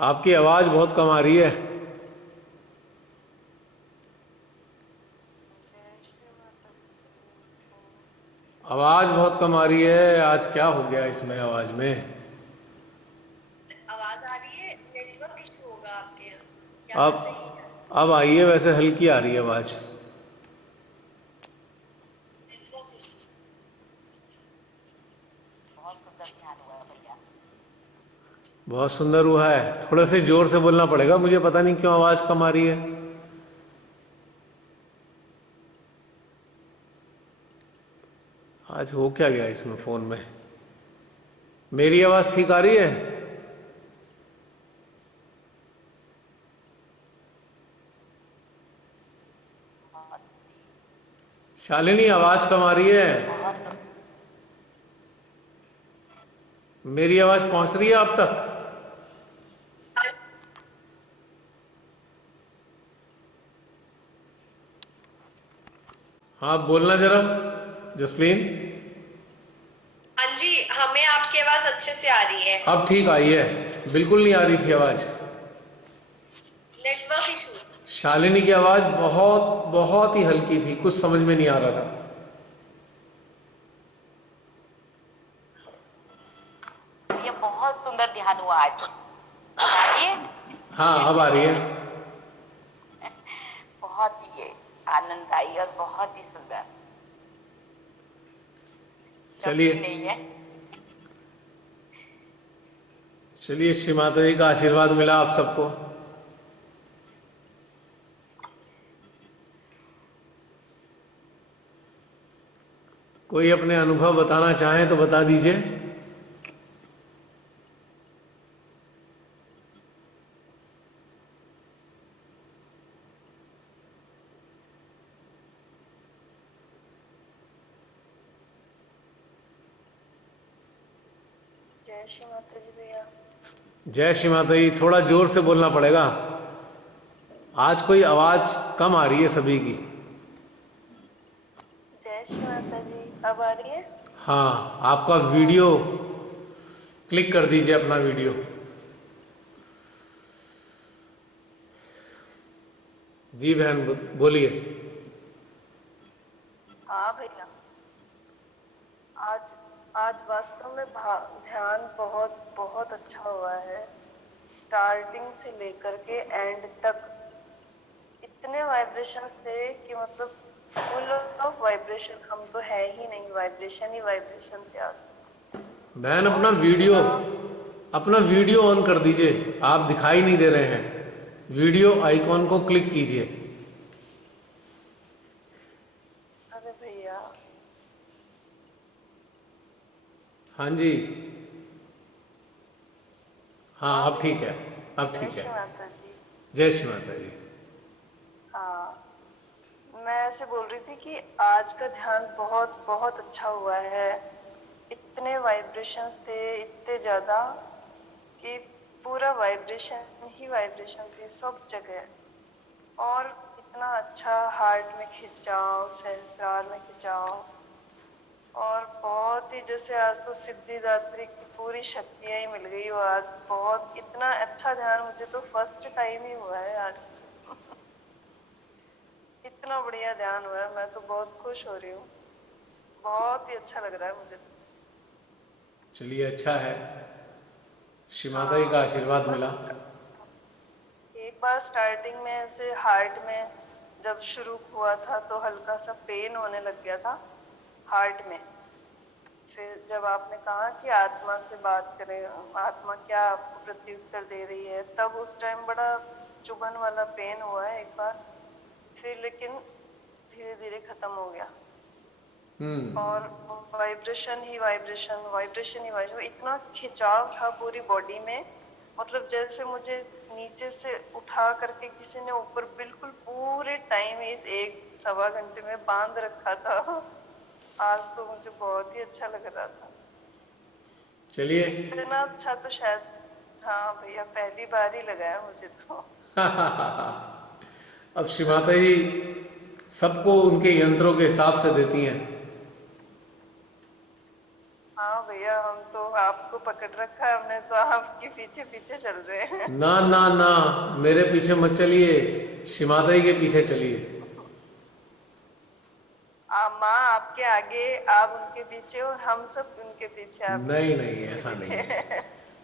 आपकी आवाज़ बहुत कम आ रही है। जय श्री माता दी। आवाज़ बहुत कम आ रही है। आज क्या हो गया इसमें आवाज़ में? आवाज आ रही है, नेटवर्क इशू होगा आपके यहाँ। यहाँ अब सही है। अब आई है, वैसे हल्की आ रही है आवाज़। Network issue. बहुत सुंदर ध्यान हुआ है भैया। बहुत सुंदर हुआ है। थोड़ा से ज़ोर से बोलना पड़ेगा, मुझे पता नहीं क्यों आवाज़ कम आ रही है। आज हो क्या गया इसमें फ़ोन में? मेरी आवाज़ ठीक आ रही है? बहुत ही शालिनी, आवाज़ कम आ रही है। बहुत मेरी आवाज़ पहुंच रही है आप तक? हाँ, आप बोलना जरा, जसलीन। हाँ जी, हमें आपकी आवाज अच्छे से आ रही है। अब ठीक आई है, बिल्कुल नहीं आ रही थी आवाज़। Network issue. शालिनी की आवाज़ बहुत बहुत ही हल्की थी, कुछ समझ में नहीं आ रहा था। ये बहुत सुंदर ध्यान हुआ आज। अब आ रही है। हाँ, अब आ रही है। बहुत ही ये आनंददायी और बहुत ही सुंदर। शब्द चलिए ही नहीं है। चलिए, श्री माता जी का आशीर्वाद मिला आप सबको। कोई अपने अनुभव बताना चाहे तो बता दीजिए। जय श्री माता जी भैया। जय श्री माता जी। थोड़ा जोर से बोलना पड़ेगा, आज कोई आवाज़ कम आ रही है सभी की। जय श्री माता जी। अब आ रही है। हाँ, आपका वीडियो क्लिक कर दीजिए, अपना वीडियो। जी बहन, बोलिए। हाँ भैया। आज आज वास्तव में ध्यान बहुत बहुत अच्छा हुआ है। स्टार्टिंग से लेकर के एंड तक इतने वाइब्रेशंस थे कि मतलब फुल ऑफ वाइब्रेशन। हम तो है ही नहीं, वाइब्रेशन ही वाइब्रेशन थे आज तक। बहन, अपना और वीडियो इतना। अपना वीडियो ऑन कर दीजिए। आप दिखाई नहीं दे रहे हैं, वीडियो आइकॉन को क्लिक कीजिए। अरे भैया। हाँ जी। हाँ, हाँ अब भैया। ठीक है। अब जय ठीक है। श्री माता जी। जय श्री माता जी। हाँ, मैं ऐसे बोल रही थी कि आज का ध्यान बहुत बहुत अच्छा हुआ है। इतने वाइब्रेशंस थे, इतने ज्यादा कि पूरा वाइब्रेशन ही वाइब्रेशन थे सब जगह। और इतना अच्छा हार्ट में खिंचाव, सहस्त्रार में खिंचाव। और बहुत ही जैसे आज तो सिद्धिदात्री की पूरी शक्तियां ही मिल गई वो आज। बहुत इतना अच्छा ध्यान मुझे तो फर्स्ट टाइम ही हुआ है आज। इतना बढ़िया ध्यान हुआ है, मैं तो बहुत खुश हो रही हूँ। बहुत ही अच्छा लग रहा है मुझे तो। चलिए, अच्छा है, श्री माता जी का हाँ। आशीर्वाद मिला। एक बार स्टार्टिंग में ऐसे हार्ट में जब शुरू हुआ था तो हल्का सा पेन होने लग गया था हार्ट में। फिर जब आपने कहा कि आत्मा से बात करें, आत्मा क्या आपको प्रत्युत्तर दे रही है, तब उस टाइम बड़ा चुभन वाला पेन हुआ है एक बार। फिर लेकिन धीरे धीरे खत्म हो गया। और वाइब्रेशन ही वाइब्रेशन, वाइब्रेशन ही वाइब्रेशन, इतना खिंचाव था पूरी बॉडी में। मतलब जैसे मुझे नीचे से उठा करके किसी ने ऊपर बिल्कुल पूरे टाइम इस एक सवा घंटे में बांध रखा था। आज तो मुझे बहुत ही अच्छा लग रहा था। चलिए। इतना अच्छा तो शायद, हाँ भैया, पहली बार ही लगा है मुझे तो। अब श्री माता जी सबको उनके यंत्रों के हिसाब से देती हैं। हाँ भैया, हम तो आपको पकड़ रखा है हमने, तो आपके पीछे पीछे चल रहे हैं। ना ना ना, मेरे पीछे मत चलिए, शिमाताई के पीछे चलिए। माँ आपके आगे, आप उनके पीछे, और हम सब उनके पीछे, नहीं आपके नहीं, पीछे ऐसा नहीं है। पीछे।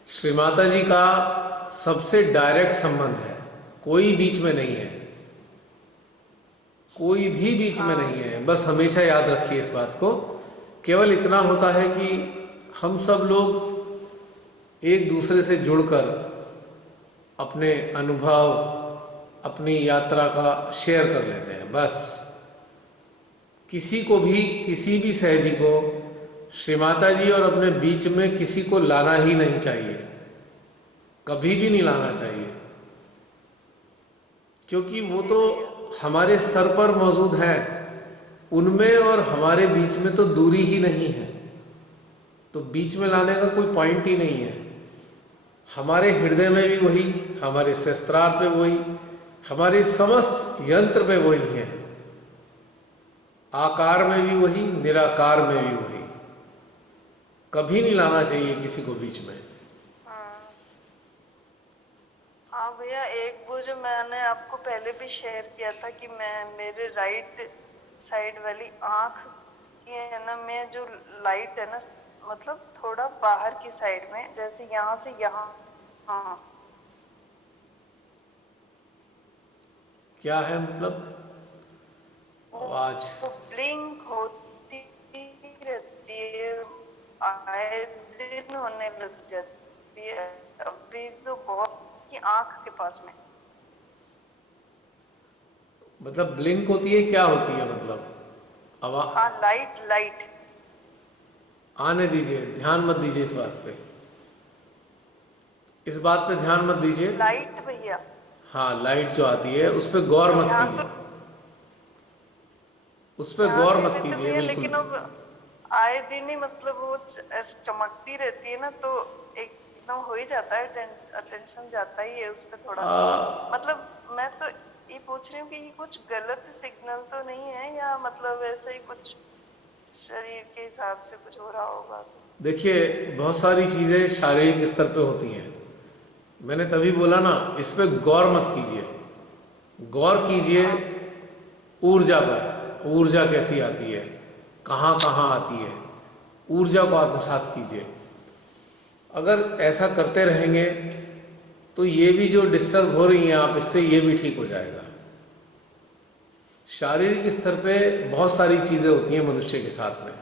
श्री माता जी का सबसे डायरेक्ट संबंध है, कोई बीच में नहीं है, कोई भी बीच में नहीं हाँ है। बस हमेशा याद रखिए इस बात को। केवल इतना होता है कि हम सब लोग एक दूसरे से जुड़कर अपने अनुभव, अपनी यात्रा का शेयर कर लेते हैं बस। किसी को भी, किसी भी सहजी को श्री माता जी और अपने बीच में किसी को लाना ही नहीं चाहिए, कभी भी नहीं लाना चाहिए, क्योंकि वो जी तो भैया। हमारे सर पर मौजूद हैं। उनमें और हमारे बीच में तो दूरी ही नहीं है, तो बीच में लाने का कोई पॉइंट ही नहीं है। हमारे हृदय में भी वही, हमारे शस्त्रार पे वही, हमारे समस्त यंत्र पे वही है, आकार में भी वही, निराकार में भी वही। कभी नहीं लाना चाहिए किसी को बीच में। हाँ हाँ भैया, एक वो जो मैंने आपको पहले भी शेयर किया था कि मैं, मेरे राइट साइड वाली आंख की है ना, मैं जो लाइट है ना, मतलब थोड़ा बाहर की साइड में, जैसे यहाँ से यहाँ, हाँ, क्या है मतलब? वो आवाज। ब्लिंक होती रहती है, आए दिन होने लग जाती है, अभी तो बहुत की आंख के पास में। मतलब ब्लिंक होती है, क्या होती है मतलब? आवाज। हाँ, लाइट लाइट। आने दीजिए, ध्यान मत दीजिए इस बात पे, इस बात पे ध्यान मत दीजिए। लाइट भैया। हाँ, लाइट जो आती है उस पर गौर मत ध्यान तो, कीजिए, उस पर ध्यान गौर मत देते थे कीजिए भैया, बिल्कुल लेकिन भी। अब आए दिन ही मतलब वो ऐसे चमकती रहती है ना, तो एकदम हो ही जाता है, अटेंशन जाता ही है उस पर थोड़ा। मतलब मैं तो ये पूछ रही हूँ कि ये कुछ गलत सिग्नल तो नहीं है, या मतलब ऐसे ही कुछ शरीर के हिसाब से कुछ हो रहा होगा तो। देखिए, बहुत सारी चीज़ें शारीरिक स्तर पे होती हैं। मैंने तभी बोला ना, इस पे गौर मत कीजिए, गौर कीजिए हाँ ऊर्जा पर। ऊर्जा कैसी आती है, कहाँ कहाँ आती है, ऊर्जा को आत्मसात कीजिए। अगर ऐसा करते रहेंगे तो ये भी जो डिस्टर्ब हो रही हैं आप, इससे ये भी ठीक हो जाएगा। शारीरिक स्तर पे बहुत सारी चीज़ें होती हैं मनुष्य के साथ में,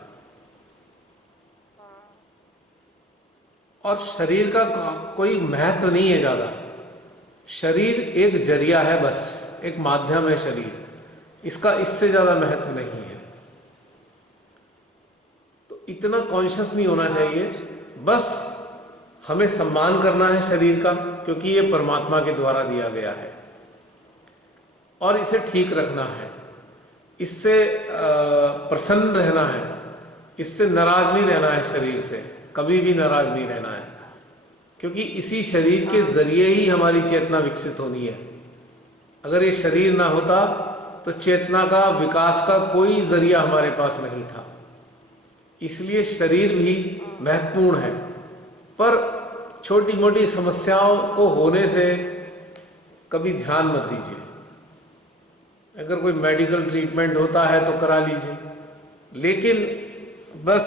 और शरीर का कोई महत्व नहीं है ज़्यादा। शरीर एक जरिया है, बस एक माध्यम है शरीर, इसका इससे ज़्यादा महत्व नहीं है। तो इतना कॉन्शियस नहीं होना चाहिए। बस हमें सम्मान करना है शरीर का, क्योंकि ये परमात्मा के द्वारा दिया गया है, और इसे ठीक रखना है, इससे प्रसन्न रहना है, इससे नाराज नहीं रहना है, शरीर से कभी भी नाराज नहीं रहना है, क्योंकि इसी शरीर के जरिए ही हमारी चेतना विकसित होनी है। अगर ये शरीर ना होता तो चेतना का विकास का कोई जरिया हमारे पास नहीं था। इसलिए शरीर भी महत्वपूर्ण है, पर छोटी मोटी समस्याओं को होने से कभी ध्यान मत दीजिए। अगर कोई मेडिकल ट्रीटमेंट होता है तो करा लीजिए, लेकिन बस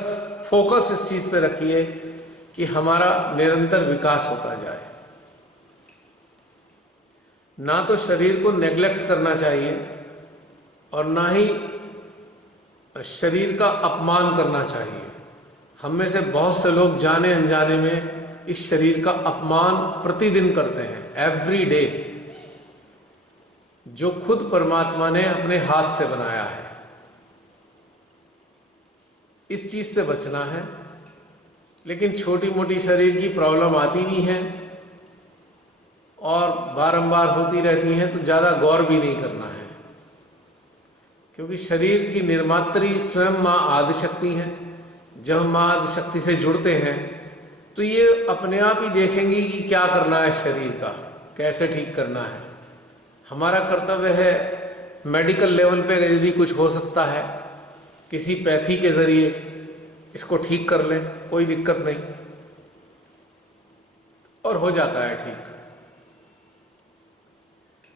फोकस इस चीज़ पे रखिए कि हमारा निरंतर विकास होता जाए। ना तो शरीर को नेग्लेक्ट करना चाहिए, और ना ही शरीर का अपमान करना चाहिए। हम में से बहुत से लोग जाने अनजाने में इस शरीर का अपमान प्रतिदिन करते हैं, एवरी डे, जो खुद परमात्मा ने अपने हाथ से बनाया है। इस चीज से बचना है। लेकिन छोटी मोटी शरीर की प्रॉब्लम आती भी हैं और बारंबार होती रहती हैं, तो ज़्यादा गौर भी नहीं करना है, क्योंकि शरीर की निर्मात्री स्वयं माँ आदिशक्ति है। जब हम माँ आदिशक्ति से जुड़ते हैं तो ये अपने आप ही देखेंगी कि क्या करना है शरीर का, कैसे ठीक करना है। हमारा कर्तव्य है मेडिकल लेवल पे यदि कुछ हो सकता है, किसी पैथी के ज़रिए इसको ठीक कर लें, कोई दिक्कत नहीं। और हो जाता है ठीक।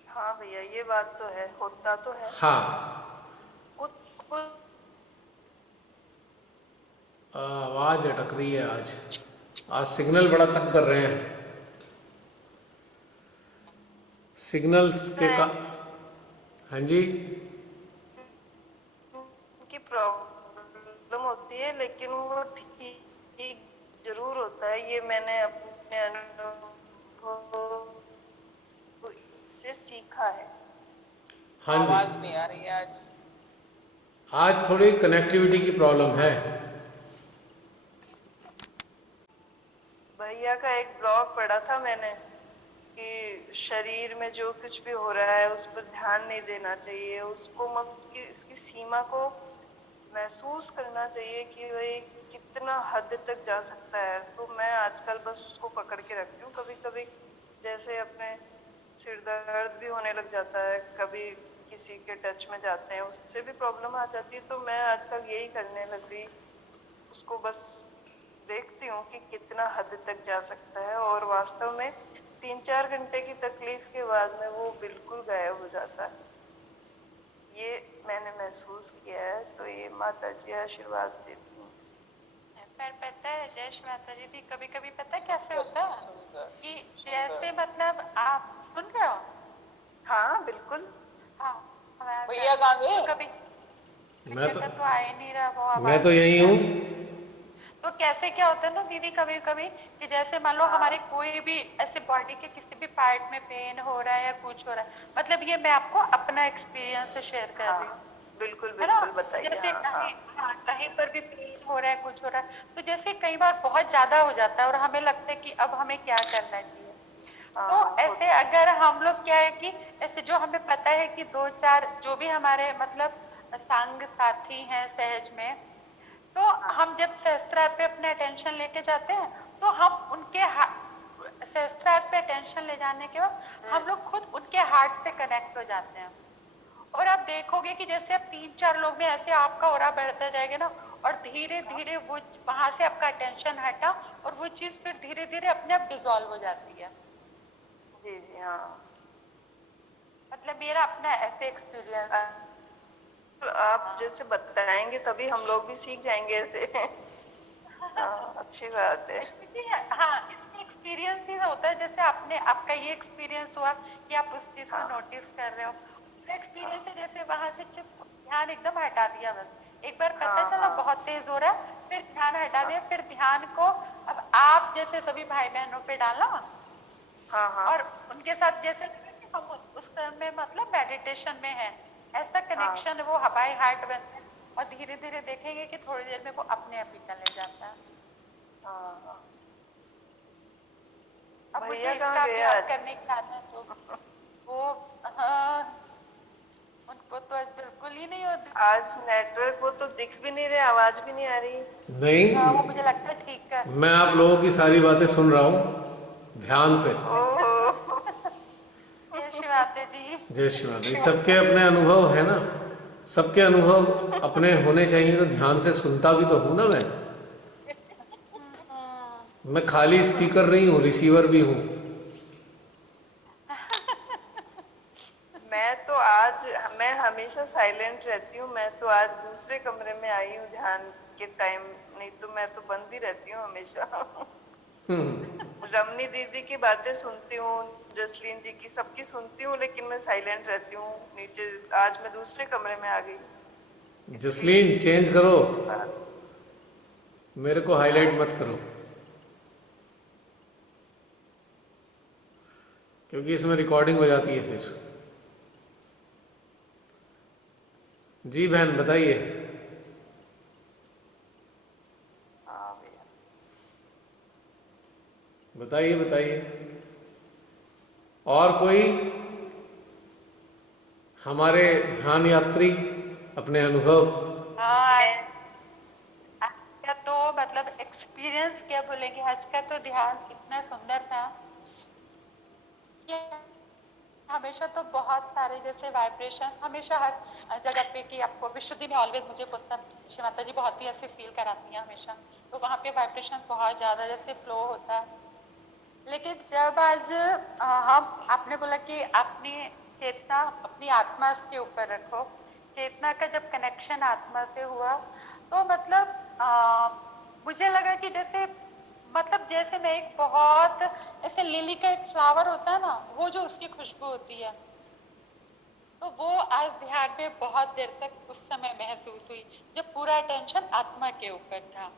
हाँ भैया, ये बात तो है, होता तो है। हाँ। खुद खुद आवाज अटक रही है आज। आज सिग्नल बड़ा तंग कर रहे हैं, सिग्नल्स के का। हाँ जी। की प्रॉब्लम होती है, लेकिन वो ठीक जरूर होता है। ये मैंने अपने अनुभव से सीखा है। हाँ जी। आवाज नहीं आ रही है आज। आज थोड़ी कनेक्टिविटी की प्रॉब्लम है। भैया का एक ब्लॉग पढ़ा था मैंने कि शरीर में जो कुछ भी हो रहा है उस पर ध्यान नहीं देना चाहिए, उसको कि इसकी सीमा को महसूस करना चाहिए कि भाई कितना हद तक जा सकता है। तो मैं आजकल बस उसको पकड़ के रखती हूँ। कभी कभी जैसे अपने सिर दर्द भी होने लग जाता है, कभी किसी के टच में जाते हैं उससे भी प्रॉब्लम आ जाती है, तो मैं आजकल यही करने लग गई। उसको बस देखती हूँ कि कितना हद तक जा सकता है, और वास्तव में 3-4 घंटे की तकलीफ के बाद में वो बिल्कुल गायब हो जाता है। ये मैंने महसूस किया है, तो ये माता जी आशीर्वाद देती हैं। पर पता है जयेश माता जी भी कभी कभी पता है कैसे होता है कि जैसे मतलब आप सुन रहे हो। हाँ बिल्कुल। हाँ भैया कहाँ गए? तो कभी मैं तो तो आ ही नहीं रहा वो आवाज। मैं तो यही हूँ। तो कैसे क्या होता है ना दीदी, कभी कभी कि जैसे मान लो हमारे कोई भी ऐसे बॉडी के किसी भी पार्ट में पेन हो रहा है या कुछ हो रहा है, मतलब ये मैं आपको अपना एक्सपीरियंस से शेयर कर रही हूँ, बिल्कुल है ना। बिल्कुल बताइए। जैसे हाँ हाँ। कहीं पर भी पेन हो रहा है, कुछ हो रहा है, तो जैसे कई बार बहुत ज्यादा हो जाता है और हमें लगता है कि अब हमें क्या करना चाहिए। तो ऐसे अगर हम लोग क्या है कि ऐसे जो हमें पता है कि 2-4 जो भी हमारे मतलब संग साथी हैं सहज में, तो हम जब सहस्त्रार पे अपने अटेंशन लेके जाते हैं तो हम उनके सहस्त्रार पे अटेंशन ले जाने के बाद हम लोग खुद उनके हार्ट से कनेक्ट हो जाते हैं। और आप देखोगे कि जैसे अब 3-4 लोग में ऐसे आपका ऑरा बढ़ता जाएगा ना, और धीरे धीरे वो वहां से आपका अटेंशन हटा और वो चीज फिर धीरे धीरे अपने आप डिसॉल्व हो जाती है। जी जी हाँ। मतलब मेरा अपना ऐसे एक्सपीरियंस। आप जैसे बताएंगे तभी हम लोग भी सीख जाएंगे ऐसे। हाँ अच्छी बात है। हाँ, इसमें एक्सपीरियंस ही होता है। जैसे आपने आपका ये एक्सपीरियंस हुआ कि आप उस चीज को नोटिस कर रहे हो, एक्सपीरियंस है जैसे वहां से ध्यान एकदम हटा दिया, बस एक बार पता चला बहुत तेज हो रहा है, फिर ध्यान हटा दिया, फिर ध्यान को अब आप जैसे सभी भाई बहनों पे डाला और उनके साथ जैसे हम उस समय मतलब मेडिटेशन में है, ऐसा कनेक्शन वो हवाई हार्ट बनता है और धीरे धीरे देखेंगे कि थोड़ी देर में वो अपने आप ही चले जाता है। अब मुझे इसका अभ्यास करने की आदत तो वो उनको तो आज बिल्कुल ही नहीं होती। आज नेटवर्क वो तो दिख भी नहीं रहे, आवाज भी नहीं आ रही। नहीं, वो मुझे लगता है ठीक है। मैं आप लोगों की सारी बातें सुन रहा हूँ ध्यान से। जय श्री माता जी। जय श्री माता जी। सबके अपने अनुभव है ना, सबके अनुभव अपने होने चाहिए, तो ध्यान से सुनता भी तो हूं ना मैं खाली स्पीकर नहीं हूँ, रिसीवर भी हूँ। मैं तो आज मैं हमेशा साइलेंट रहती हूँ। मैं तो आज दूसरे कमरे में आई हूँ ध्यान के टाइम, नहीं तो मैं तो बंद ही रहती हूँ हमेशा। रमनी दीदी की बातें सुनती हूँ, जसलीन जी की, सबकी सुनती हूँ, लेकिन मैं साइलेंट रहती हूँ नीचे। आज मैं दूसरे कमरे में आ गई। जसलीन चेंज करो, मेरे को हाईलाइट मत करो, क्योंकि इसमें रिकॉर्डिंग हो जाती है फिर। जी बहन बताइए। बताइए बताइए। और कोई हमारे ध्यान यात्री अपने अनुभव। आज का तो मतलब एक्सपीरियंस क्या बोलेंगे, आज का तो ध्यान इतना सुंदर था कि हमेशा तो बहुत सारे जैसे वाइब्रेशंस हमेशा हर जगह पे कि आपको विशुद्धि में ऑलवेज मुझे श्री माता जी बहुत ही ऐसे फील कराती हैं हमेशा, तो वहाँ पे वाइब्रेशन बहुत ज्यादा जैसे फ्लो होता है। लेकिन जब आज हम आपने बोला कि आपने चेतना अपनी आत्मा के ऊपर रखो, चेतना का जब कनेक्शन आत्मा से हुआ तो मतलब मुझे लगा कि जैसे मतलब जैसे मैं एक बहुत ऐसे लिली का एक फ्लावर होता है ना, वो जो उसकी खुशबू होती है, तो वो आज ध्यान में बहुत देर तक उस समय महसूस हुई जब पूरा अटेंशन आत्मा के ऊपर था।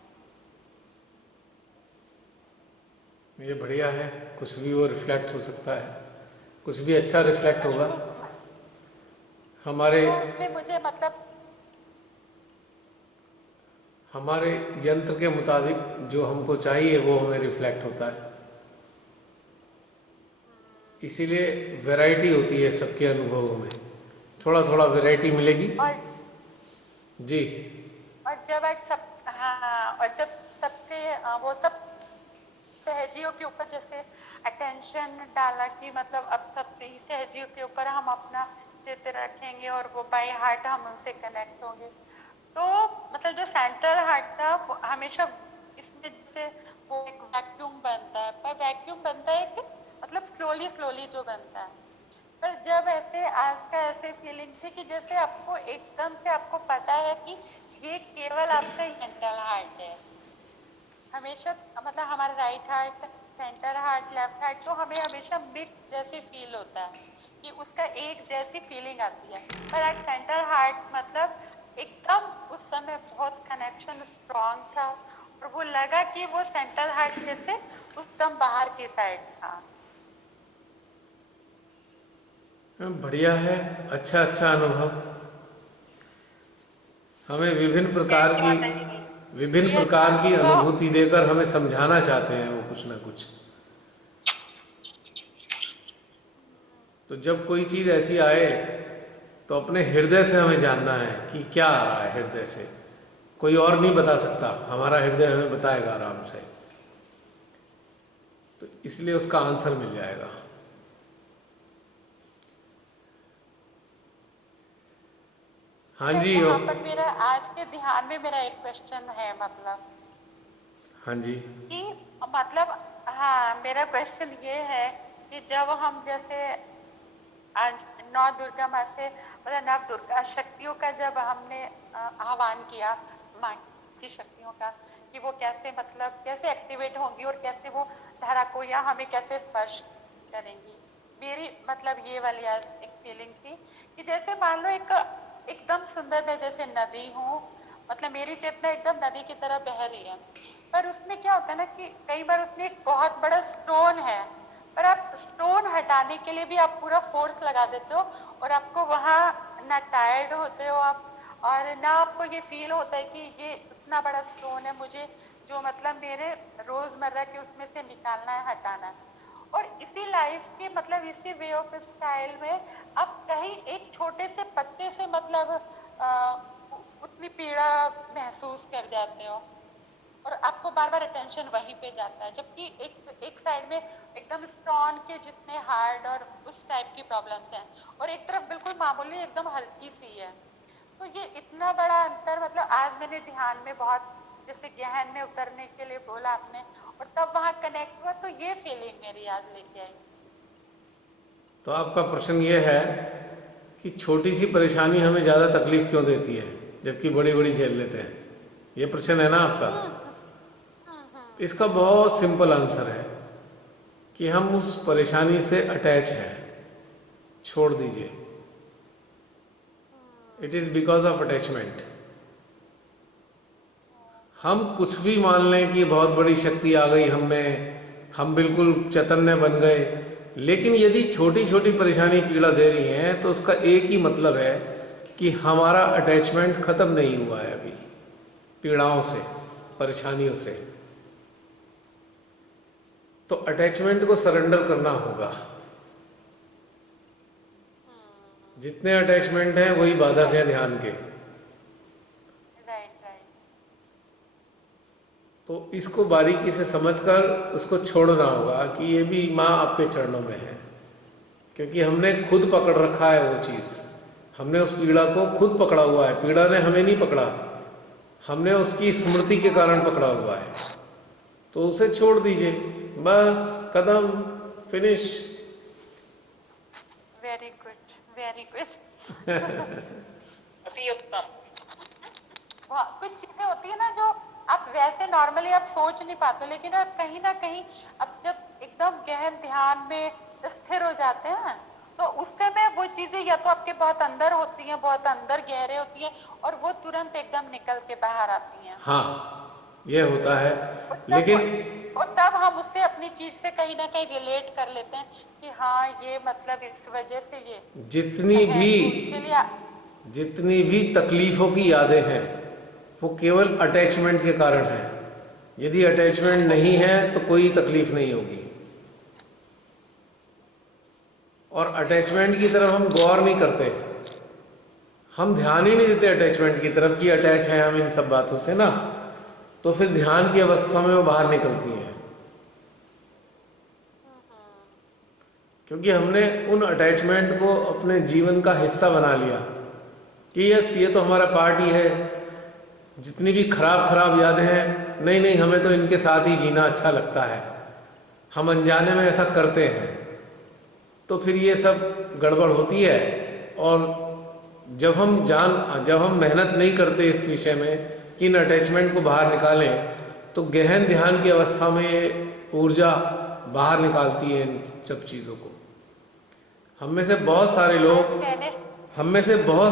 ये बढ़िया है, कुछ भी वो रिफ्लेक्ट हो सकता है, कुछ भी अच्छा रिफ्लेक्ट होगा हमारे तो उसमें मुझे मतलब हमारे यंत्र के मुताबिक जो हमको चाहिए वो हमें रिफ्लेक्ट होता है। इसीलिए वैरायटी होती है सबके अनुभवों में, थोड़ा थोड़ा वैरायटी मिलेगी। और जी। और जब आज सब हाँ, और जब सबके वो सब सहजियों के ऊपर जैसे अटेंशन डाला कि मतलब अब सब सहजियों के ऊपर हम अपना चित्र रखेंगे और वो बाय हार्ट हम उनसे कनेक्ट होंगे, तो मतलब जो सेंट्रल हार्ट था वो हमेशा इसमें जैसे वो एक वैक्यूम बनता है, पर वैक्यूम बनता है कि मतलब स्लोली स्लोली जो बनता है, पर जब ऐसे आज का ऐसे फीलिंग थी कि जैसे आपको एकदम से आपको पता है कि ये केवल आपका सेंट्रल हार्ट है। हमेशा मतलब हमारा right heart, centre heart, left heart, तो हमें हमेशा मिक्स जैसे फील होता है कि उसका एक जैसी फीलिंग आती है, पर आज सेंटर हार्ट मतलब एकदम उस समय बहुत कनेक्शन स्ट्रॉन्ग था और वो लगा कि वो सेंट्रल हार्ट जैसे एकदम बाहर की साइड था। बढ़िया है, अच्छा अच्छा अनुभव। हमें विभिन्न ये अच्छा प्रकार की अनुभव अनुभूति देकर हमें समझाना चाहते हैं वो कुछ ना कुछ। तो जब कोई चीज ऐसी आए तो अपने हृदय से हमें जानना है कि क्या आ रहा है हृदय से, कोई और नहीं बता सकता, हमारा हृदय हमें बताएगा आराम से, तो इसलिए उसका आंसर मिल जाएगा। हाँ अच्छा, जी। यहाँ पर मेरा आज के ध्यान में मेरा एक क्वेश्चन है मतलब हाँ जी। कि मतलब हाँ, मेरा क्वेश्चन ये है कि जब हम जैसे आज नौ दुर्गा माँ से मतलब नव दुर्गा शक्तियों का जब हमने आह्वान किया माँ की शक्तियों का कि वो कैसे मतलब कैसे एक्टिवेट होंगी और कैसे वो धरा को या हमें कैसे स्पर्श करेंगी, मेरी मतलब ये वाली आज एक फीलिंग थी कि जैसे मान लो एक एकदम सुंदर मैं जैसे नदी हूँ, मतलब मेरी चेतना एकदम नदी की तरह बह रही है, पर उसमें क्या होता है ना कि कई बार उसमें एक बहुत बड़ा स्टोन है, पर आप स्टोन हटाने के लिए भी आप पूरा फोर्स लगा देते हो और आपको वहां ना टायर्ड होते हो आप, और ना आपको ये फील होता है कि ये इतना बड़ा स्टोन है मुझे जो मतलब मेरे रोजमर्रा के उसमें से निकालना है, हटाना है। और इसी लाइफ के मतलब इसी वे ऑफ स्टाइल में आप कहीं एक छोटे से पत्ते से मतलब उतनी पीड़ा महसूस कर जाते हो और आपको बार बार अटेंशन वहीं पे जाता है, जबकि एक साइड में एकदम स्टोन के जितने हार्ड और उस टाइप की प्रॉब्लम्स हैं और एक तरफ बिल्कुल मामूली एकदम हल्की सी है। तो ये इतना बड़ा अंतर मतलब आज मैंने ध्यान में बहुत जैसे गहन में उतरने के लिए बोला आपने और तब वहां कनेक्ट हुआ, तो ये फीलिंग मेरी आज लेके आई। तो आपका प्रश्न ये है कि छोटी सी परेशानी हमें ज़्यादा तकलीफ क्यों देती है जबकि बड़ी बड़ी झेल लेते हैं, ये प्रश्न है ना आपका। इसका बहुत सिंपल आंसर है कि हम उस परेशानी से अटैच हैं, छोड़ दीजिए। It is because of attachment. हम कुछ भी मान लें कि बहुत बड़ी शक्ति आ गई हम में, हम बिल्कुल चैतन्य बन गए, लेकिन यदि छोटी छोटी परेशानी पीड़ा दे रही हैं तो उसका एक ही मतलब है कि हमारा अटैचमेंट खत्म नहीं हुआ है अभी पीड़ाओं से, परेशानियों से। तो अटैचमेंट को सरेंडर करना होगा। जितने अटैचमेंट हैं वही बाधक है ध्यान के। तो इसको बारीकी से समझकर उसको छोड़ना होगा कि ये भी माँ आपके चरणों में है, क्योंकि हमने खुद पकड़ रखा है वो चीज़। हमने उस पीड़ा को खुद पकड़ा हुआ है, पीड़ा ने हमें नहीं पकड़ा, हमने उसकी स्मृति के कारण पकड़ा हुआ है। तो उसे छोड़ दीजिए, बस कदम finish. Very good, very good. अति उत्तम। कुछ चीजें होती है ना जो आप वैसे नॉर्मली आप सोच नहीं पाते, लेकिन आप कहीं ना कहीं अब जब एकदम गहन ध्यान में स्थिर हो जाते हैं तो उस समय वो चीजें या तो आपके बहुत अंदर होती हैं, बहुत अंदर गहरे होती हैं, और वो तुरंत एकदम निकल के बाहर आती हैं। हाँ, ये होता है। और तब हम उससे अपनी चीज से कहीं ना कहीं रिलेट कर लेते हैं कि हाँ ये मतलब इस वजह से ये जितनी है, भी तो इसीलिए जितनी भी तकलीफों की यादें हैं वो केवल अटैचमेंट के कारण है। यदि अटैचमेंट नहीं है तो कोई तकलीफ नहीं होगी। और अटैचमेंट की तरफ हम गौर नहीं करते, हम ध्यान ही नहीं देते अटैचमेंट की तरफ कि अटैच हैं हम इन सब बातों से ना, तो फिर ध्यान की अवस्था में वो बाहर निकलती हैं। क्योंकि हमने उन अटैचमेंट को अपने जीवन का हिस्सा बना लिया कि यस ये तो हमारा पार्ट ही है। जितनी भी खराब खराब यादें हैं, नहीं नहीं हमें तो इनके साथ ही जीना अच्छा लगता है, हम अनजाने में ऐसा करते हैं, तो फिर ये सब गड़बड़ होती है। और जब हम मेहनत नहीं करते इस विषय में कि इन अटैचमेंट को बाहर निकालें, तो गहन ध्यान की अवस्था में ये ऊर्जा बाहर निकालती है इन सब चीज़ों को। हम में से बहुत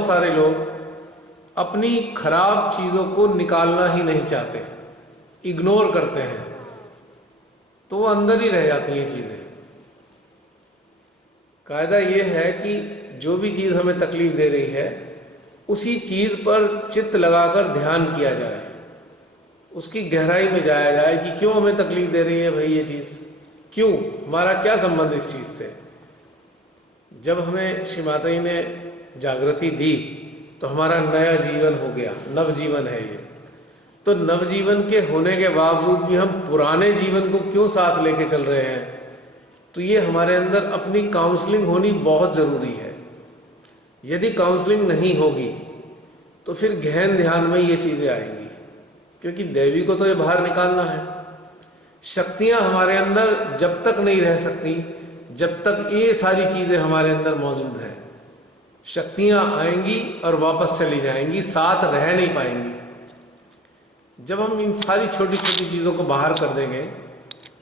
सारे लोग अपनी खराब चीज़ों को निकालना ही नहीं चाहते, इग्नोर करते हैं, तो वो अंदर ही रह जाती हैं चीज़ें। कायदा ये है कि जो भी चीज़ हमें तकलीफ दे रही है उसी चीज़ पर चित्त लगाकर ध्यान किया जाए, उसकी गहराई में जाया जाए कि क्यों हमें तकलीफ दे रही है भाई ये चीज़, क्यों, हमारा क्या संबंध इस चीज़ से। जब हमें श्री माता जी ने जागृति दी तो हमारा नया जीवन हो गया, नवजीवन है ये। तो नवजीवन के होने के बावजूद भी हम पुराने जीवन को क्यों साथ लेके चल रहे हैं, तो ये हमारे अंदर अपनी काउंसलिंग होनी बहुत ज़रूरी है। यदि काउंसलिंग नहीं होगी तो फिर गहन ध्यान में ये चीज़ें आएंगी, क्योंकि देवी को तो ये बाहर निकालना है। शक्तियाँ हमारे अंदर जब तक नहीं रह सकती जब तक ये सारी चीज़ें हमारे अंदर मौजूद हैं। शक्तियाँ आएंगी और वापस चली जाएंगी, साथ रह नहीं पाएंगी। जब हम इन सारी छोटी छोटी चीज़ों को बाहर कर देंगे,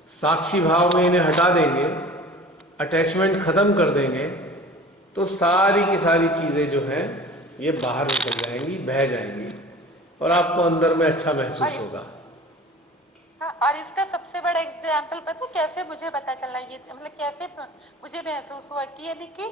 साक्षी भाव में इन्हें हटा देंगे, अटैचमेंट ख़त्म कर देंगे, तो सारी की सारी चीज़ें जो हैं ये बाहर निकल जाएंगी, बह जाएंगी, और आपको अंदर में अच्छा महसूस होगा। हाँ, और इसका सबसे बड़ा एग्जाम्पल पता है कैसे मुझे पता चला, ये मतलब कैसे मुझे महसूस हुआ कि यानी कि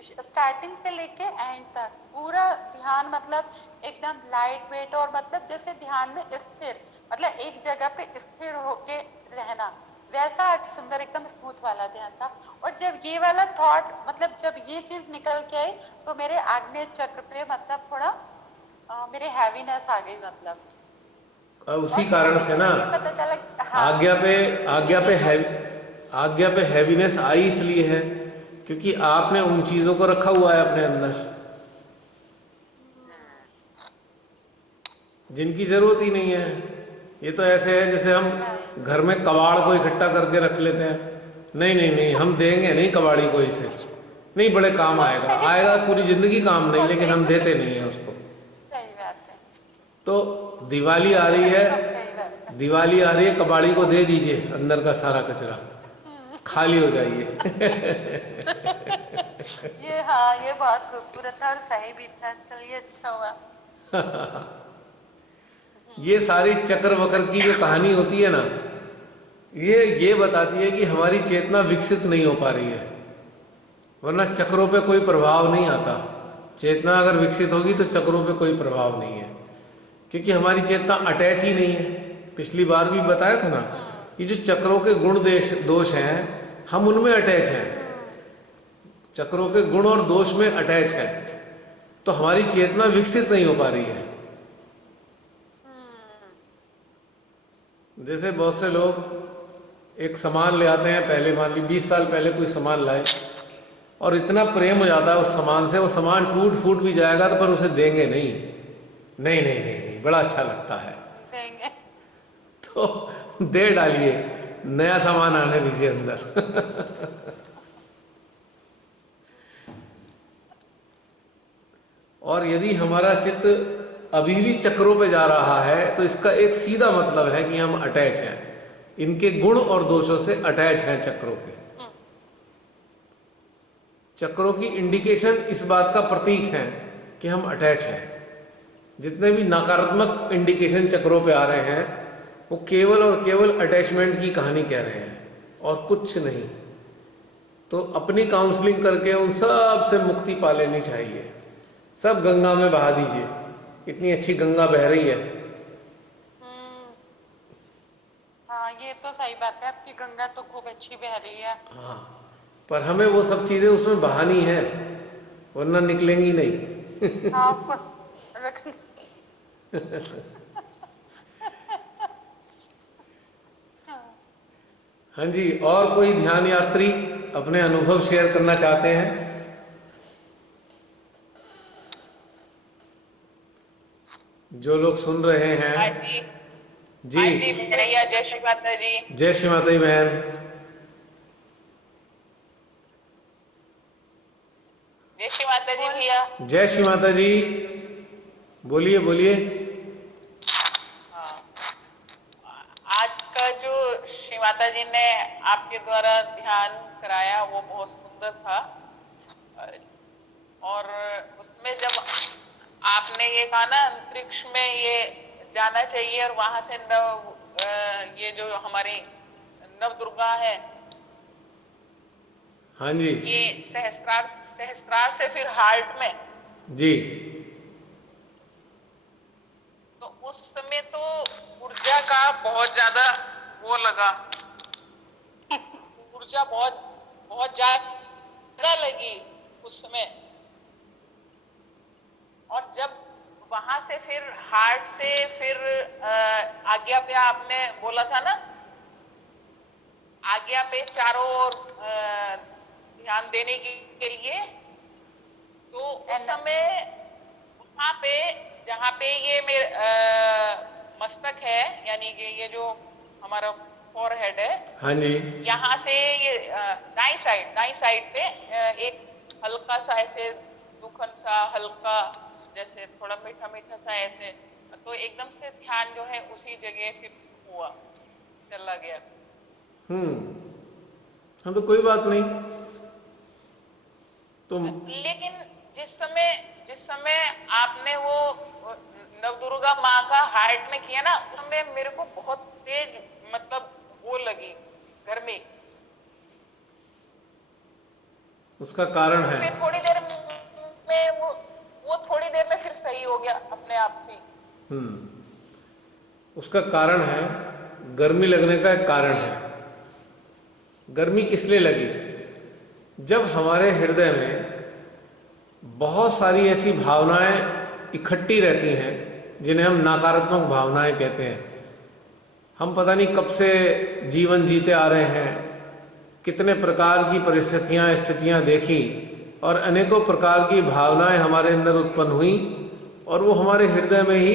स्टार्टिंग से लेके एंड तक पूरा ध्यान मतलब एकदम लाइट वेट, और मतलब जैसे ध्यान में स्थिर, मतलब एक जगह पे स्थिर होके रहना, वैसा सुंदर एकदम स्मूथ वाला ध्यान था। और जब ये वाला थॉट मतलब जब ये चीज निकल के आई तो मेरे आग्नेय चक्र पे मतलब थोड़ा मेरे हैवीनेस आ गई, मतलब उसी कारण से ना पता चला। हाँ, आज्ञा पे हैवीनेस आई इसलिए है क्योंकि आपने उन चीज़ों को रखा हुआ है अपने अंदर जिनकी ज़रूरत ही नहीं है। ये तो ऐसे है जैसे हम घर में कबाड़ को इकट्ठा करके रख लेते हैं, नहीं नहीं नहीं हम देंगे नहीं कबाड़ी को, इसे नहीं, बड़े काम आएगा पूरी ज़िंदगी काम नहीं, लेकिन हम देते नहीं हैं उसको। सही बात है। तो दिवाली आ रही है, कबाड़ी को दे दीजिए अंदर का सारा कचरा, खाली हो जाइए। ये बहुत खूबसूरत था और सही भी था, चलिए अच्छा हुआ। ये सारी चक्र वक्र की जो कहानी होती है ना, ये बताती है कि हमारी चेतना विकसित नहीं हो पा रही है, वरना चक्रों पे कोई प्रभाव नहीं आता। चेतना अगर विकसित होगी तो चक्रों पे कोई प्रभाव नहीं है, क्योंकि हमारी चेतना अटैच ही नहीं है। पिछली बार भी बताया था ना कि जो चक्रों के गुण दोष हैं हम उनमें अटैच हैं, चक्रों के गुण और दोष में अटैच है, तो हमारी चेतना विकसित नहीं हो पा रही है। जैसे बहुत से लोग एक सामान ले आते हैं, पहले मान ली 20 साल पहले कोई सामान लाए और इतना प्रेम हो जाता है उस सामान से, वो सामान टूट फूट भी जाएगा तो पर उसे देंगे नहीं, नहीं नहीं नहीं नहीं, बड़ा अच्छा लगता है तो दे डालिए, नया सामान आने दीजिए अंदर। और यदि हमारा चित्त अभी भी चक्रों पे जा रहा है तो इसका एक सीधा मतलब है कि हम अटैच हैं, इनके गुण और दोषों से अटैच हैं चक्रों के। चक्रों की इंडिकेशन इस बात का प्रतीक है कि हम अटैच हैं। जितने भी नकारात्मक इंडिकेशन चक्रों पे आ रहे हैं वो केवल और केवल अटैचमेंट की कहानी कह रहे हैं और कुछ नहीं। तो अपनी काउंसलिंग करके उन सब से मुक्ति पा लेनी चाहिए। सब गंगा में बहा दीजिए, इतनी अच्छी गंगा बह रही है। हाँ, ये तो सही बात है, आपकी गंगा तो खूब अच्छी बह रही है। हाँ, पर हमें वो सब चीजें उसमें बहानी है, वरना निकलेंगी नहीं। हाँ, उसको रख। हाँ जी, और कोई ध्यान यात्री अपने अनुभव शेयर करना चाहते हैं? जो लोग सुन रहे हैं। हाँ जी, जी हाँ जी भैया, जय श्री माता जी। जय श्री माता जी बहन। जय श्री माता जी भैया। जय श्री माता जी, बोलिए बोलिए। हाँ, आज का जो श्री माता जी ने आपके द्वारा ध्यान कराया वो बहुत सुंदर था। और उसमें जब आपने ये कहा ना अंतरिक्ष में ये जाना चाहिए और वहां से ये जो हमारी नव दुर्गा है, हाँ जी, ये सहस्त्रार से फिर हार्ट में। जी तो उस समय तो ऊर्जा का बहुत ज्यादा वो लगा, ऊर्जा बहुत बहुत ज्यादा लगी उस समय। और जब वहां से फिर हार्ट से फिर आज्ञा पे आपने बोला था ना, आज्ञा पे चारों ओर ध्यान देने के लिए, तो उस समय वहां पे जहाँ पे ये मस्तक है, यानी कि ये जो हमारा फोरहेड है, हाँ जी, यहाँ से ये दाई साइड पे एक हल्का सा ऐसे दुखन सा हल्का जैसे थोड़ा मीठा मीठा सा ऐसे, तो एकदम से ध्यान जो है उसी जगह फिर हुआ, चला गया। हाँ तो कोई बात नहीं। तो लेकिन जिस समय आपने वो नवदुर्गा माँ का हार्ट में किया ना, उस समय मेरे को बहुत तेज मतलब वो लगी गर्मी। उसका कारण है, फिर थोड़ी देर में वो थोड़ी देर में फिर सही हो गया अपने आप से। उसका कारण है, गर्मी लगने का एक कारण है। गर्मी किस लिए लगी? जब हमारे हृदय में बहुत सारी ऐसी भावनाएं इकट्ठी रहती हैं जिन्हें हम नकारात्मक भावनाएं कहते हैं। हम पता नहीं कब से जीवन जीते आ रहे हैं, कितने प्रकार की परिस्थितियां स्थितियां देखी और अनेकों प्रकार की भावनाएं हमारे अंदर उत्पन्न हुई और वो हमारे हृदय में ही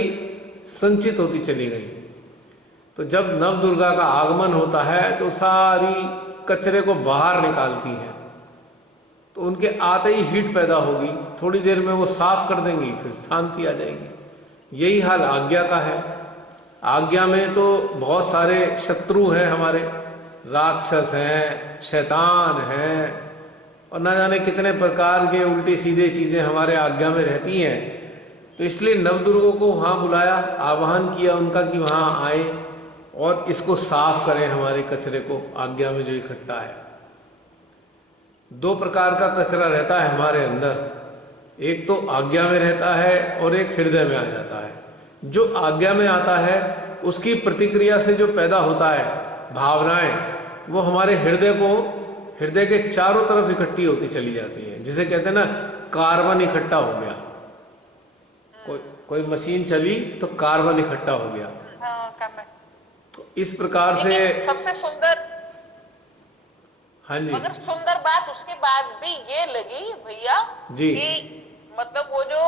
संचित होती चली गई। तो जब नव दुर्गा का आगमन होता है तो सारी कचरे को बाहर निकालती हैं, तो उनके आते ही हीट पैदा होगी, थोड़ी देर में वो साफ कर देंगी, फिर शांति आ जाएगी। यही हाल आज्ञा का है। आज्ञा में तो बहुत सारे शत्रु हैं हमारे, राक्षस हैं, शैतान हैं और ना जाने कितने प्रकार के उल्टी सीधे चीज़ें हमारे आज्ञा में रहती हैं। तो इसलिए नवदुर्गों को वहाँ बुलाया, आवाहन किया उनका कि वहाँ आए और इसको साफ करें, हमारे कचरे को, आज्ञा में जो इकट्ठा है। दो प्रकार का कचरा रहता है हमारे अंदर, एक तो आज्ञा में रहता है और एक हृदय में आ जाता है। जो आज्ञा में आता है उसकी प्रतिक्रिया से जो पैदा होता है भावनाएं, वो हमारे हृदय के चारों तरफ इकट्ठी होती चली जाती है। जिसे कहते हैं ना, कार्बन इकट्ठा हो गया। कोई मशीन चली तो कार्बन इकट्ठा हो गया। तो इस प्रकार से सबसे सुंदर, हाँ जी, मगर सुंदर बात उसके बाद भी ये लगी भैया जी, कि मतलब वो जो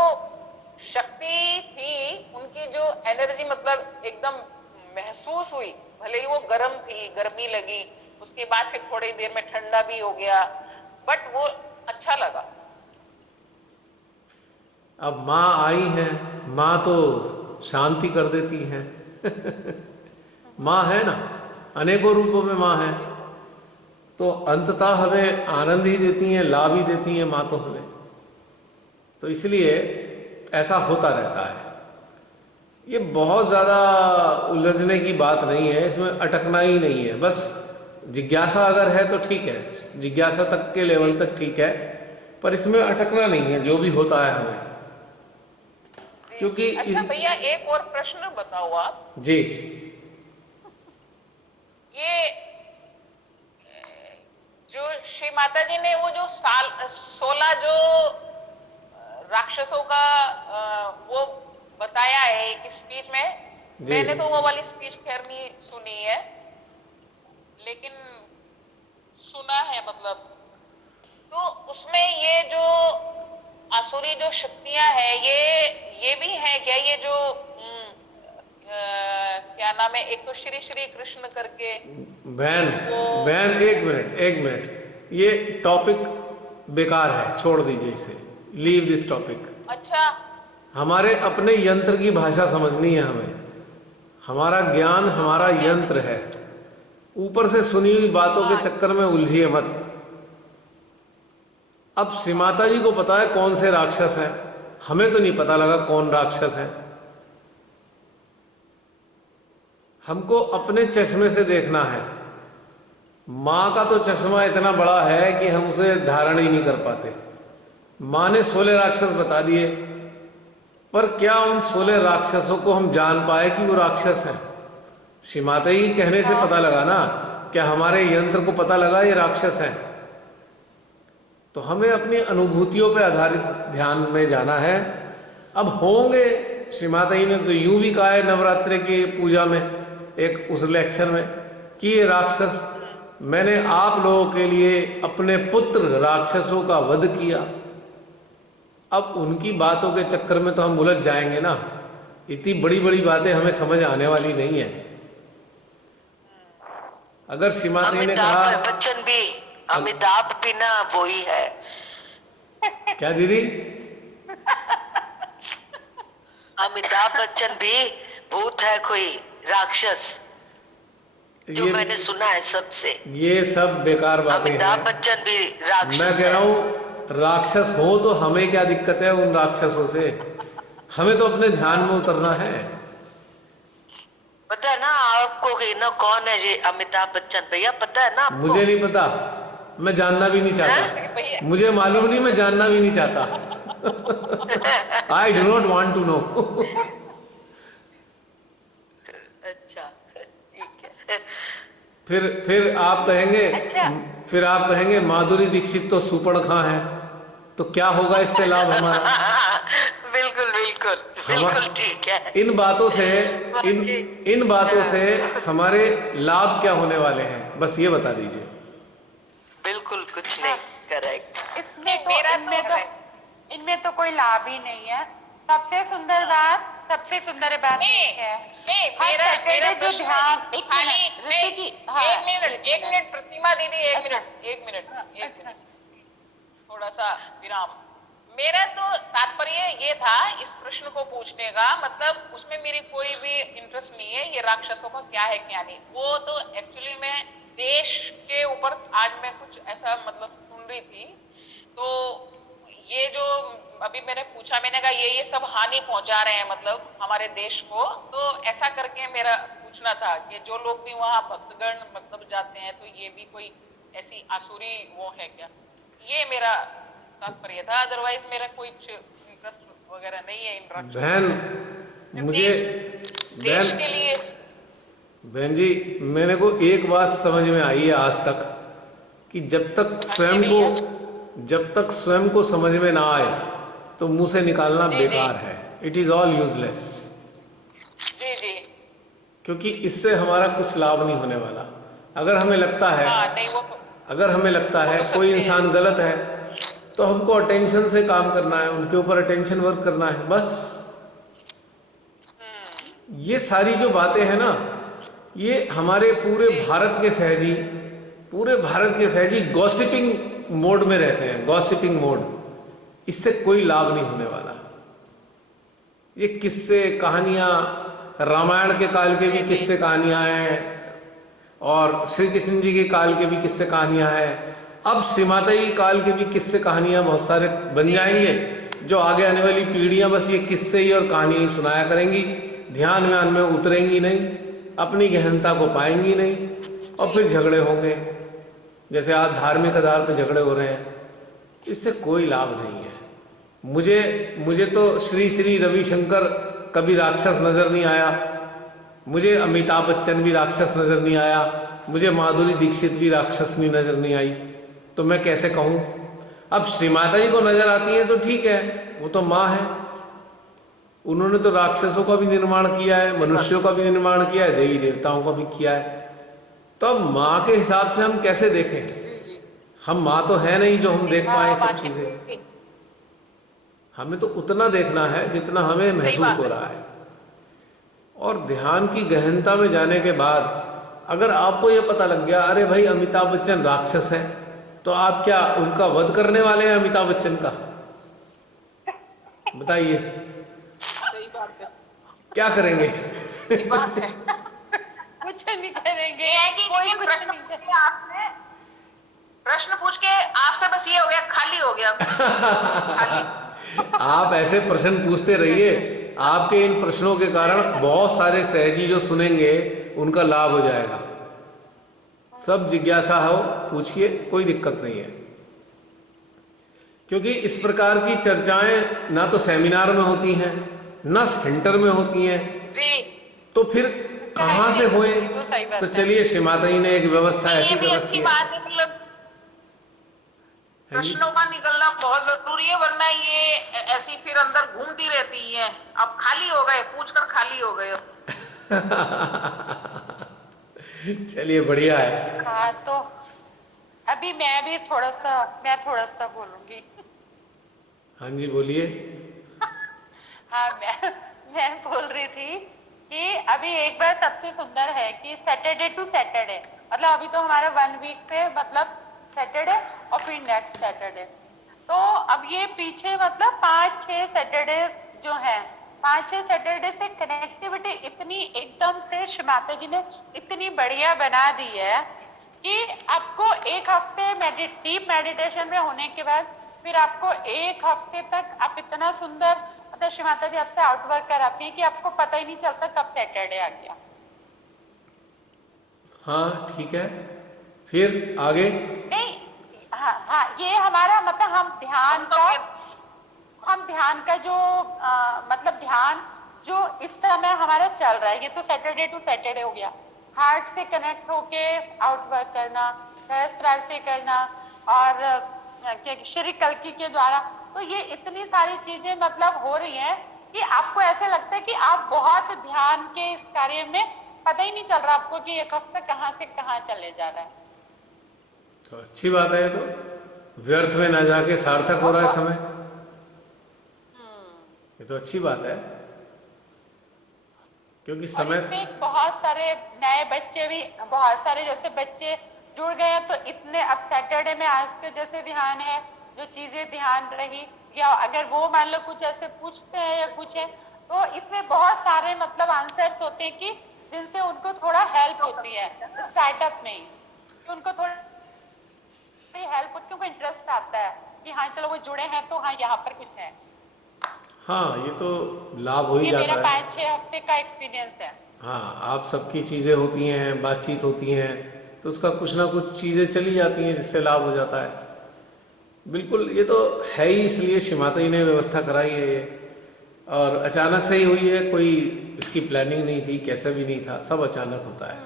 शक्ति थी, उनकी जो एनर्जी मतलब एकदम महसूस हुई भले ही वो गर्म थी, गर्मी लगी, उसके बाद फिर थोड़ी देर में ठंडा भी हो गया, बट वो अच्छा लगा। अब माँ आई हैं, माँ तो शांति कर देती हैं। माँ है ना, अनेकों रूपों में माँ है, तो अंततः हमें आनंद ही देती हैं, लाभ ही देती हैं माँ तो हमें। तो इसलिए ऐसा होता रहता है। ये बहुत ज़्यादा उलझने की बात नहीं है, इसमें अटकना ही नहीं है। बस जिज्ञासा अगर है तो ठीक है, जिज्ञासा तक के लेवल तक ठीक है, पर इसमें अटकना नहीं है जो भी होता है हमें, क्योंकि अच्छा भैया एक और प्रश्न बताओ आप जी। ये जो श्री माता जी ने वो जो 16 जो राक्षसों का वो बताया है एक स्पीच में, मैंने तो वो वाली स्पीच खैर नहीं सुनी है, लेकिन सुना है मतलब। तो उसमें ये जो आसुरी जो शक्तियां हैं, ये भी है क्या? ये जो क्या नाम है, एक तो श्री श्री कृष्ण करके। बहन एक मिनट, ये टॉपिक बेकार है, छोड़ दीजिए इसे, लीव दिस टॉपिक। अच्छा, हमारे अपने यंत्र की भाषा समझनी है हमें, हमारा ज्ञान हमारा यंत्र है, ऊपर से सुनी हुई बातों के चक्कर में उलझिए मत। अब श्री माता जी को पता है कौन से राक्षस हैं, हमें तो नहीं पता लगा कौन राक्षस है। हमको अपने चश्मे से देखना है। माँ का तो चश्मा इतना बड़ा है कि हम उसे धारण ही नहीं कर पाते। माँ ने 16 राक्षस बता दिए, पर क्या उन 16 राक्षसों को हम जान पाए कि वो राक्षस हैं? श्री माता जी कहने से पता लगा ना, क्या हमारे यंत्र को पता लगा ये राक्षस हैं? तो हमें अपनी अनुभूतियों पे आधारित ध्यान में जाना है। अब होंगे, श्री माता जी ने तो यूं भी कहा है नवरात्रि की पूजा में, एक उस लेक्चर में, कि ये राक्षस, मैंने आप लोगों के लिए अपने पुत्र राक्षसों का वध किया। अब उनकी बातों के चक्कर में तो हम उलझ जाएंगे ना, इतनी बड़ी बड़ी बातें हमें समझ आने वाली नहीं है। अगर श्री माता जी ने कहा, अमिताभ बच्चन भी, अमिताभ भी ना वो ही है। क्या दीदी? अमिताभ बच्चन भी भूत है, कोई राक्षस, जो मैंने सुना है सबसे। ये सब बेकार बातें हैं। अमिताभ बच्चन भी राक्षस मैं कह रहा हूँ राक्षस हो तो हमें क्या दिक्कत है उन राक्षसों से? हमें तो अपने ध्यान में उतरना है। पता है ना आपको कि ना कौन है ये अमिताभ बच्चन भैया? पता है ना आपको? मुझे नहीं पता, मैं जानना भी नहीं चाहता। मुझे मालूम नहीं, मैं जानना भी नहीं चाहता। I do not want to know. अच्छा ठीक है। फिर आप कहेंगे, अच्छा। फिर आप कहेंगे माधुरी दीक्षित तो सुपर्णखा है, तो क्या होगा इससे लाभ हमारा? बिल्कुल बिल्कुल बिल्कुल ठीक है। इन बातों से हमारे लाभ क्या होने वाले हैं, बस ये बता दीजिए। बिल्कुल कुछ नहीं, करेक्ट। इनमें तो कोई लाभ ही नहीं है। सबसे सुंदर बात नहीं, है मेरा जो ध्यान, एक मिनट प्रतिमा दीदी, एक मिनट थोड़ा सा विराम। मेरा तो तात्पर्य ये था इस प्रश्न को पूछने का, मतलब उसमें मेरी कोई भी इंटरेस्ट नहीं है ये राक्षसों का क्या है क्या नहीं। वो तो एक्चुअली मैं देश के ऊपर आज मैं कुछ ऐसा मतलब सुन रही थी, तो ये जो अभी मैंने पूछा, मैंने कहा ये सब हानि पहुंचा रहे हैं मतलब हमारे देश को, तो ऐसा करके मेरा पूछना था कि जो लोग भी वहाँ भक्तगण मतलब जाते हैं, तो ये भी कोई ऐसी आसुरी वो है क्या? ये मेरा तात्पर्य था, अदरवाइज मेरा कोई इंटरेस्ट वगैरह नहीं है इन राक्षसों। बहन मुझे देश के लिए बहन जी, मेरे को एक बात समझ में आई है आज तक, कि जब तक स्वयं को समझ में ना आए तो मुंह से निकालना बेकार है। It is all useless. जी जी, क्योंकि इससे हमारा कुछ लाभ नहीं होने वाला। अगर हमें लगता है नहीं वो अगर हमें लगता है कोई इंसान गलत है, तो हमको अटेंशन से काम करना है, उनके ऊपर अटेंशन वर्क करना है, बस। ये सारी जो बातें हैं ना, ये हमारे पूरे भारत के सहजी गॉसिपिंग मोड में रहते हैं, गॉसिपिंग मोड। इससे कोई लाभ नहीं होने वाला। ये किस्से कहानियां, रामायण के काल के भी किस्से कहानियां हैं और श्री कृष्ण जी के काल के भी किस्से कहानियां हैं। अब श्री माता जी काल के भी किस्से कहानियां बहुत सारे बन जाएंगे, जो आगे आने वाली पीढ़ियां बस ये किस्से ही और कहानियां ही सुनाया करेंगी, ध्यान व्यान में उतरेंगी नहीं, अपनी गहनता को पाएंगी नहीं, और फिर झगड़े होंगे जैसे आज धार्मिक आधार पर झगड़े हो रहे हैं। इससे कोई लाभ नहीं है। मुझे तो श्री श्री रविशंकर कभी राक्षस नजर नहीं आया, मुझे अमिताभ बच्चन भी राक्षस नजर नहीं आया, मुझे माधुरी दीक्षित भी राक्षसनी नजर नहीं आई, तो मैं कैसे कहूँ? अब श्री माता जी को नजर आती है तो ठीक है, वो तो माँ है, उन्होंने तो राक्षसों का भी निर्माण किया है, मनुष्यों का भी निर्माण किया है, देवी देवताओं का भी किया है। तो अब माँ के हिसाब से हम कैसे देखें? हम माँ तो है नहीं जो हम देख पाए सब चीजें। हमें तो उतना देखना है जितना हमें महसूस हो रहा है। और ध्यान की गहनता में जाने के बाद अगर आपको यह पता लग गया अरे भाई अमिताभ बच्चन राक्षस है, तो आप क्या उनका वध करने वाले हैं अमिताभ बच्चन का? बताइए सही बात है। क्या करेंगे? सही बात है। कुछ नहीं करेंगे। ये है कि लेकिन प्रश्न पूछ के आपसे, प्रश्न पूछ के आपसे बस ये हो गया, खाली हो गया, खाली। आप ऐसे प्रश्न पूछते रहिए, आपके इन प्रश्नों के कारण बहुत सारे सहजी जो सुनेंगे उनका लाभ हो जाएगा। सब जिज्ञासा हो, पूछिए, कोई दिक्कत नहीं है। क्योंकि इस प्रकार की चर्चाएं ना तो सेमिनार में होती हैं, ना सेंटर में होती हैं, जी। तो फिर कहाँ से होए? तो सही बात तो है। चलिए श्री माता जी ने एक व्यवस्था ये ऐसी भी कर अच्छी रखी है। बात है, मतलब है जी? प्रश्नों का निकलना बहुत जरूरी है, वरना ये ऐसी फिर अंदर घूमती रहती है। अब खाली हो गए, पूछकर खाली हो गए। चलिए बढ़िया है। हाँ, तो अभी मैं थोड़ा सा बोलूंगी। हाँ जी बोलिए। हाँ, मैं बोल रही थी कि अभी एक बार सबसे सुंदर है कि सैटरडे टू सैटरडे, मतलब अभी तो हमारा 1 वीक पे मतलब सैटरडे और फिर नेक्स्ट सैटरडे, तो अब ये पीछे मतलब 5-6 सैटरडे जो हैं, 5-6 सैटरडे से कनेक्टिविटी इतनी एकदम से श्री माता जी ने इतनी बढ़िया बना दी है कि आपको एक हफ्ते डीप मेडिटेशन में होने के बाद फिर आपको एक हफ्ते तक आप इतना सुंदर, मतलब श्री माता जी आपसे आउटवर्क कराती है कि आपको पता ही नहीं चलता कब सैटरडे आ गया। हाँ ठीक है, फिर आगे? नहीं, हाँ, ये हमारा मतलब हम ध्यान का जो मतलब ध्यान जो इस समय हमारा चल रहा है, ये तो सैटरडे टू सैटरडे हो गया। हार्ट से कनेक्ट होके आउटवर्क करना, सहस्त्रार से करना, और श्री कल्की के द्वारा, तो ये इतनी सारी चीजें मतलब हो रही हैं कि आपको ऐसे लगता है कि आप बहुत ध्यान के इस कार्य में, पता ही नहीं चल रहा आपको कि एक हफ्ता कहाँ से कहाँ चले जा रहा है। तो अच्छी बात है, ये तो व्यर्थ में ना जाके सार्थक हो रहा है समय। ये तो अच्छी बात है, क्योंकि समय इसमें बहुत सारे नए बच्चे भी, बहुत सारे जैसे बच्चे जुड़ गए हैं, तो इतने अब सैटरडे में आज के जैसे ध्यान है, जो चीजें ध्यान रही, या अगर वो मान लो कुछ ऐसे पूछते हैं या कुछ है, तो इसमें बहुत सारे मतलब आंसर्स होते हैं कि जिनसे उनको थोड़ा हेल्प होती है स्टार्टअप में ही, कि उनको थोड़ी हेल्प होती है, उनको इंटरेस्ट आता है कि हाँ चलो वो जुड़े हैं तो हाँ यहाँ पर कुछ है। हाँ, ये तो लाभ हो ही ये जाता मेरा है। 5-6 हफ्ते का एक्सपीरियंस है। हाँ, आप सबकी चीज़ें होती हैं, बातचीत होती हैं, तो उसका कुछ ना कुछ चीज़ें चली जाती हैं जिससे लाभ हो जाता है। बिल्कुल, ये तो है ही, इसलिए श्री माता जी ने व्यवस्था कराई है ये, और अचानक से ही हुई है, कोई इसकी प्लानिंग नहीं थी, कैसा भी नहीं था, सब अचानक होता है,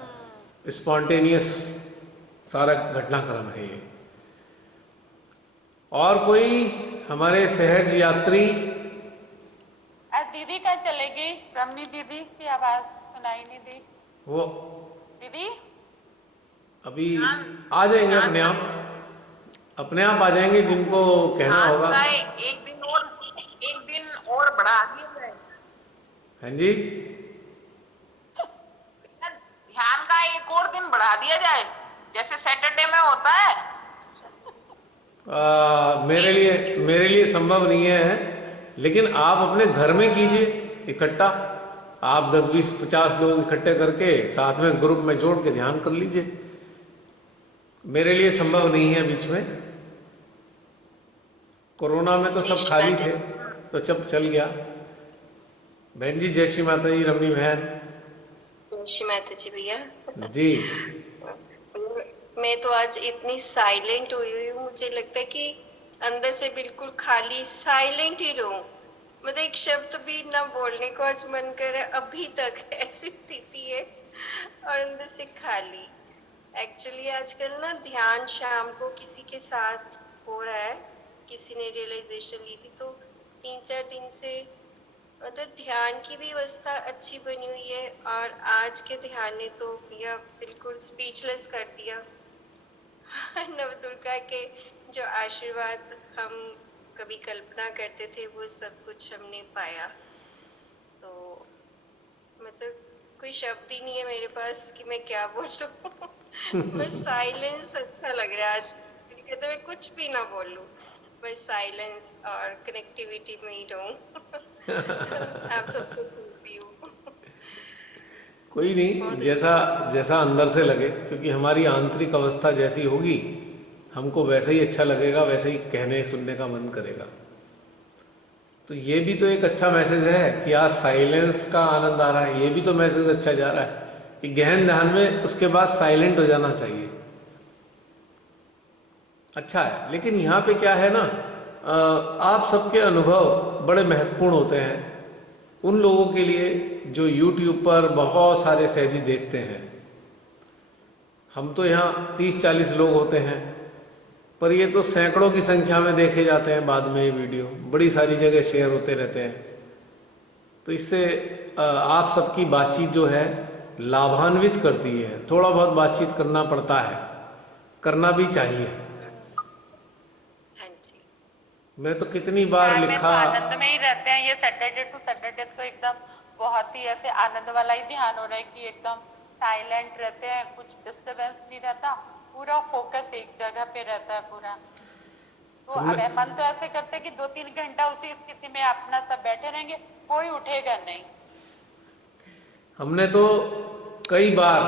स्पॉन्टेनियस सारा घटनाक्रम है ये। और कोई हमारे सहज यात्री? दीदी का चलेगी, रमनी दीदी की आवाज सुनाई नहीं दी। वो दीदी अभी आ जाएंगे अपने आप आ जाएंगे, जिनको कहना होगा। एक दिन और बढ़ा दिया जाए। हाँ जी, ध्यान का एक और दिन बढ़ा दिया जाए, जैसे सैटरडे में होता है। मेरे लिए संभव नहीं है, लेकिन आप अपने घर में कीजिए इकट्ठा। आप 10, 20, 50 लोग इकट्ठे करके साथ में ग्रुप में जोड़ के ध्यान कर लीजिए। मेरे लिए संभव नहीं है बीच में। कोरोना में तो सब खाली थे, तो जब चल गया। बहन जी जय श्री माता जी, रमनी बहन। श्री माता जी भैया। जी मैं तो आज इतनी साइलेंट हुई हूँ, मुझे लगता है कि अंदर से बिल्कुल खाली साइलेंट ही रहूं, मतलब एक शब्द भी ना बोलने को आज मन कर रहा है। अभी तक ऐसी स्थिति है और अंदर से खाली। एक्चुअली आजकल ना ध्यान शाम को किसी के साथ हो रहा है, किसी ने रियलाइजेशन ली थी, तो 3-4 दिन से मतलब ध्यान की भी व्यवस्था अच्छी बनी हुई है। और आज के ध्यान ने तो भैया बिल्कुल स्पीचलेस कर दिया। नवदुर्गा के जो आशीर्वाद हम कभी कल्पना करते थे, वो सब कुछ हमने पाया। तो मतलब कोई शब्द ही नहीं है मेरे पास कि मैं क्या बोलूं। बस साइलेंस अच्छा लग रहा है आज। कहते मैं कुछ भी ना बोलूं, बस साइलेंस और कनेक्टिविटी में ही रहूं। आप सबको सुनती हूँ। कोई नहीं, जैसा जैसा अंदर से लगे, क्योंकि हमारी आंतरिक अवस्था जैसी होगी हमको वैसा ही अच्छा लगेगा, वैसे ही कहने सुनने का मन करेगा। तो ये भी तो एक अच्छा मैसेज है कि आज साइलेंस का आनंद आ रहा है। ये भी तो मैसेज अच्छा जा रहा है कि गहन ध्यान में उसके बाद साइलेंट हो जाना चाहिए। अच्छा है। लेकिन यहाँ पे क्या है ना, आप सबके अनुभव बड़े महत्वपूर्ण होते हैं उन लोगों के लिए जो YouTube पर बहुत सारे सहजी देखते हैं। हम तो यहाँ 30-40 लोग होते हैं, पर ये तो सैकड़ों की संख्या में देखे जाते हैं। बाद में ये वीडियो बड़ी सारी जगह शेयर होते रहते हैं। तो इससे आप सबकी बातचीत जो है लाभान्वित करती है। थोड़ा बहुत बातचीत करना पड़ता है, करना भी चाहिए। हाँ जी। मैं तो कितनी बार ध्यान में लिखा। तो आनंद में ही रहते हैं। ये सैटरडे टू सैटरडे तो एकदम बहुत ही ऐसे आनंद वाला ही ध्यान हो रहा है कि एकदम साइलेंट रहते हैं, कुछ डिस्टरबेंस नहीं रहता, पूरा फोकस एक जगह पे रहता है पूरा। तो अब मन तो ऐसे करते हैं कि 2-3 घंटा उसी स्थिति में अपना सब बैठे रहेंगे, कोई उठेगा नहीं। हमने तो कई बार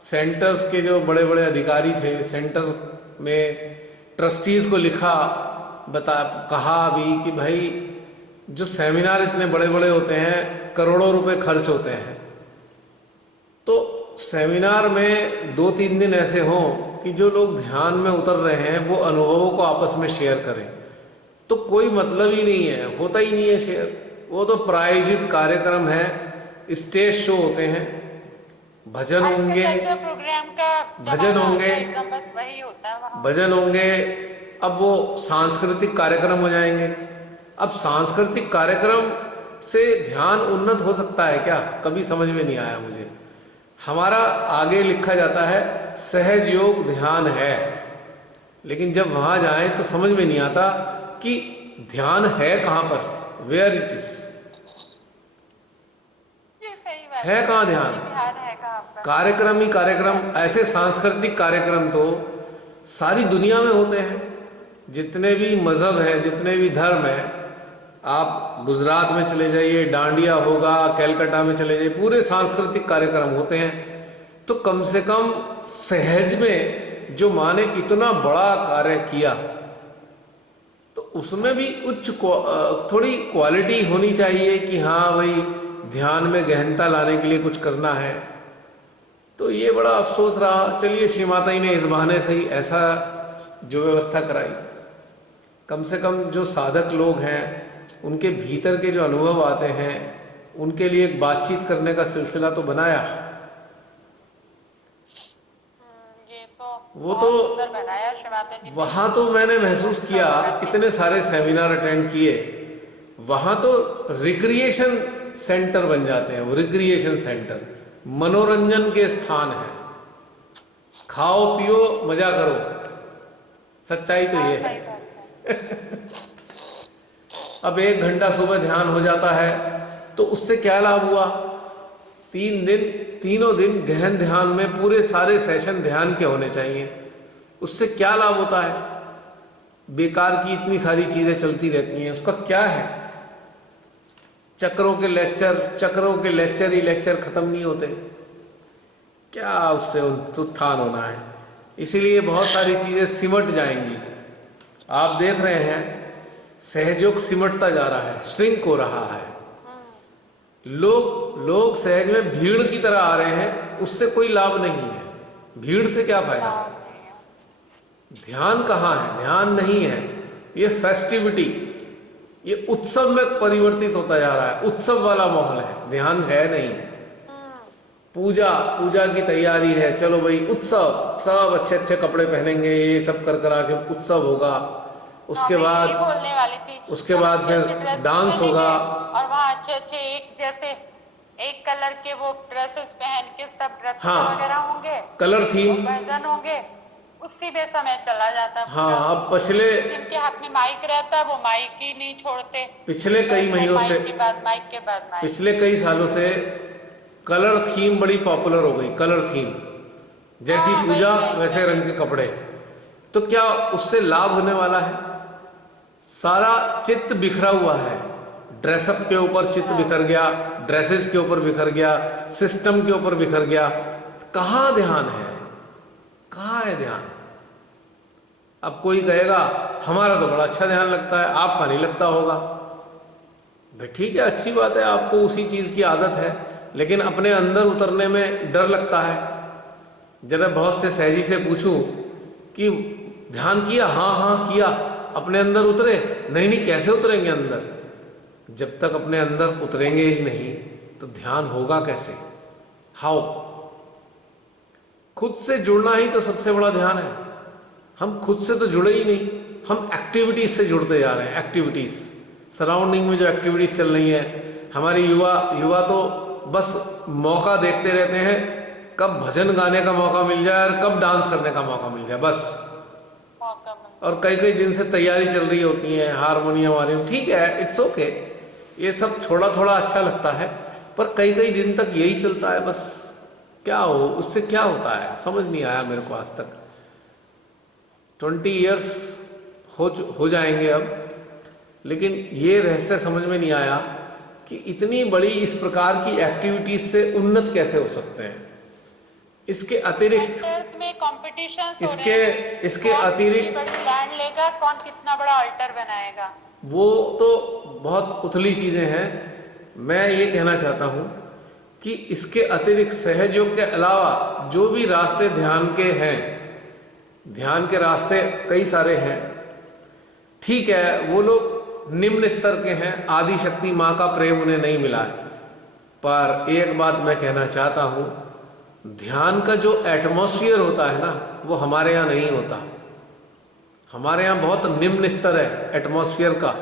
सेंटर्स के जो बड़े बड़े अधिकारी थे, सेंटर में ट्रस्टीज को लिखा, कहा भी कि भाई जो सेमिनार इतने बड़े बड़े होते हैं, करोड़ों रुपए खर्च होते हैं, तो सेमिनार में 2-3 दिन ऐसे हों कि जो लोग ध्यान में उतर रहे हैं वो अनुभवों को आपस में शेयर करें। तो कोई मतलब ही नहीं है, होता ही नहीं है शेयर। वो तो प्रायोजित कार्यक्रम है, स्टेज शो होते हैं, भजन होंगे, प्रोग्राम का भजन होंगे, एकदम बस वही होता है वहाँ। भजन होंगे। अब वो सांस्कृतिक कार्यक्रम हो जाएंगे। अब सांस्कृतिक कार्यक्रम से ध्यान उन्नत हो सकता है क्या? कभी समझ में नहीं आया मुझे। हमारा आगे लिखा जाता है सहज योग ध्यान है, लेकिन जब वहां जाए तो समझ में नहीं आता कि ध्यान है कहां पर, वेयर इट इज, है कहां ध्यान? है कहाँ पर? कार्यक्रम ही कार्यक्रम। ऐसे सांस्कृतिक कार्यक्रम तो सारी दुनिया में होते हैं। जितने भी मजहब हैं, जितने भी धर्म हैं, आप गुजरात में चले जाइए, डांडिया होगा, कलकत्ता में चले जाइए, पूरे सांस्कृतिक कार्यक्रम होते हैं। तो कम से कम सहज में जो माँ ने इतना बड़ा कार्य किया, तो उसमें भी थोड़ी क्वालिटी होनी चाहिए कि हाँ भाई ध्यान में गहनता लाने के लिए कुछ करना है। तो ये बड़ा अफसोस रहा। चलिए श्री माता जी ने इस बहाने से ही ऐसा जो व्यवस्था कराई, कम से कम जो साधक लोग हैं उनके भीतर के जो अनुभव आते हैं उनके लिए एक बातचीत करने का सिलसिला तो बनाया। ये तो वो बहुत तो सुंदर बनाया श्री माता जी ने। वहां तो मैंने महसूस किया, इतने सारे सेमिनार अटेंड किए, वहां तो रिक्रिएशन सेंटर बन जाते हैं। वो रिक्रिएशन सेंटर मनोरंजन के स्थान है। खाओ पियो मजा करो, सच्चाई तो ये है। अब 1 घंटा सुबह ध्यान हो जाता है तो उससे क्या लाभ हुआ? 3 दिन तीनों दिन गहन ध्यान में पूरे सारे सेशन ध्यान के होने चाहिए। उससे क्या लाभ होता है? बेकार की इतनी सारी चीजें चलती रहती हैं, उसका क्या है? चक्रों के लेक्चर ही लेक्चर खत्म नहीं होते, क्या उससे उत्थान होना है? इसीलिए बहुत सारी चीजें सिमट जाएंगी। आप देख रहे हैं सहयोग सिमटता जा रहा है, श्रिंक हो रहा है। लोग सहज में भीड़ की तरह आ रहे हैं, उससे कोई लाभ नहीं है। भीड़ से क्या फायदा? ध्यान कहाँ है? ध्यान नहीं है, ये फेस्टिविटी, ये उत्सव में परिवर्तित होता जा रहा है। उत्सव वाला माहौल है, ध्यान है नहीं। पूजा की तैयारी है, चलो भाई उत्सव, सब अच्छे अच्छे कपड़े पहनेंगे, ये सब कर करा के उत्सव होगा। उसके बाद बोलने वाली थी, उसके बाद फिर डांस होगा, और वहाँ अच्छे अच्छे एक जैसे एक कलर के वो ड्रेसेस पहन के सब ड्रेस वगैरह होंगे, कलर थीम भजन होंगे, उसी में समय चला जाता है। हाँ, अब पिछले जिनके हाथ में माइक रहता है वो माइक ही नहीं छोड़ते। पिछले कई महीनों से, माइक के बाद माइक, पिछले कई सालों से कलर थीम बड़ी पॉपुलर हो गई। कलर थीम, जैसी पूजा वैसे रंग के कपड़े। तो क्या उससे लाभ होने वाला है? सारा चित्त बिखरा हुआ है, ड्रेसअप के ऊपर चित्त बिखर गया, ड्रेसेस के ऊपर बिखर गया, सिस्टम के ऊपर बिखर गया। कहाँ ध्यान है? कहाँ है ध्यान? अब कोई कहेगा हमारा तो बड़ा अच्छा ध्यान लगता है, आपका नहीं लगता होगा। भाई ठीक है, अच्छी बात है, आपको उसी चीज की आदत है, लेकिन अपने अंदर उतरने में डर लगता है। जरा बहुत से सहजी से पूछूं कि ध्यान किया? हाँ किया। अपने अंदर उतरे? नहीं, कैसे उतरेंगे अंदर? जब तक अपने अंदर उतरेंगे ही नहीं तो ध्यान होगा कैसे? हाउ? खुद से जुड़ना ही तो सबसे बड़ा ध्यान है। हम खुद से तो जुड़े ही नहीं, हम एक्टिविटीज से जुड़ते जा रहे हैं। एक्टिविटीज, सराउंडिंग में जो एक्टिविटीज चल रही है, हमारे युवा तो बस मौका देखते रहते हैं, कब भजन गाने का मौका मिल जाए और कब डांस करने का मौका मिल जाए, बस। और कई दिन से तैयारी चल रही होती है, हारमोनियम, ठीक है, इट्स ओके, ये सब थोड़ा थोड़ा अच्छा लगता है, पर कई दिन तक यही चलता है बस। क्या हो, उससे क्या होता है? समझ नहीं आया मेरे को आज तक। 20 इयर्स हो जाएंगे अब, लेकिन ये रहस्य समझ में नहीं आया कि इतनी बड़ी इस प्रकार की एक्टिविटीज से उन्नत कैसे हो सकते हैं। इसके अतिरिक्त में कंपटीशन, इसके अतिरिक्त लैंड लेगा, कौन कितना बड़ा अल्टर बनाएगा, वो तो बहुत उथली चीजें हैं। मैं ये कहना चाहता हूं कि इसके अतिरिक्त सहयोग के अलावा जो भी रास्ते ध्यान के हैं, ध्यान के रास्ते कई सारे हैं, ठीक है, वो लोग निम्न स्तर के हैं, आदि शक्ति माँ का प्रेम उन्हें नहीं मिला है। पर एक बात मैं कहना चाहता हूं, ध्यान का जो एटमॉस्फेयर होता है ना, वो हमारे यहाँ नहीं होता। हमारे यहाँ बहुत निम्न स्तर है एटमॉस्फेयर का।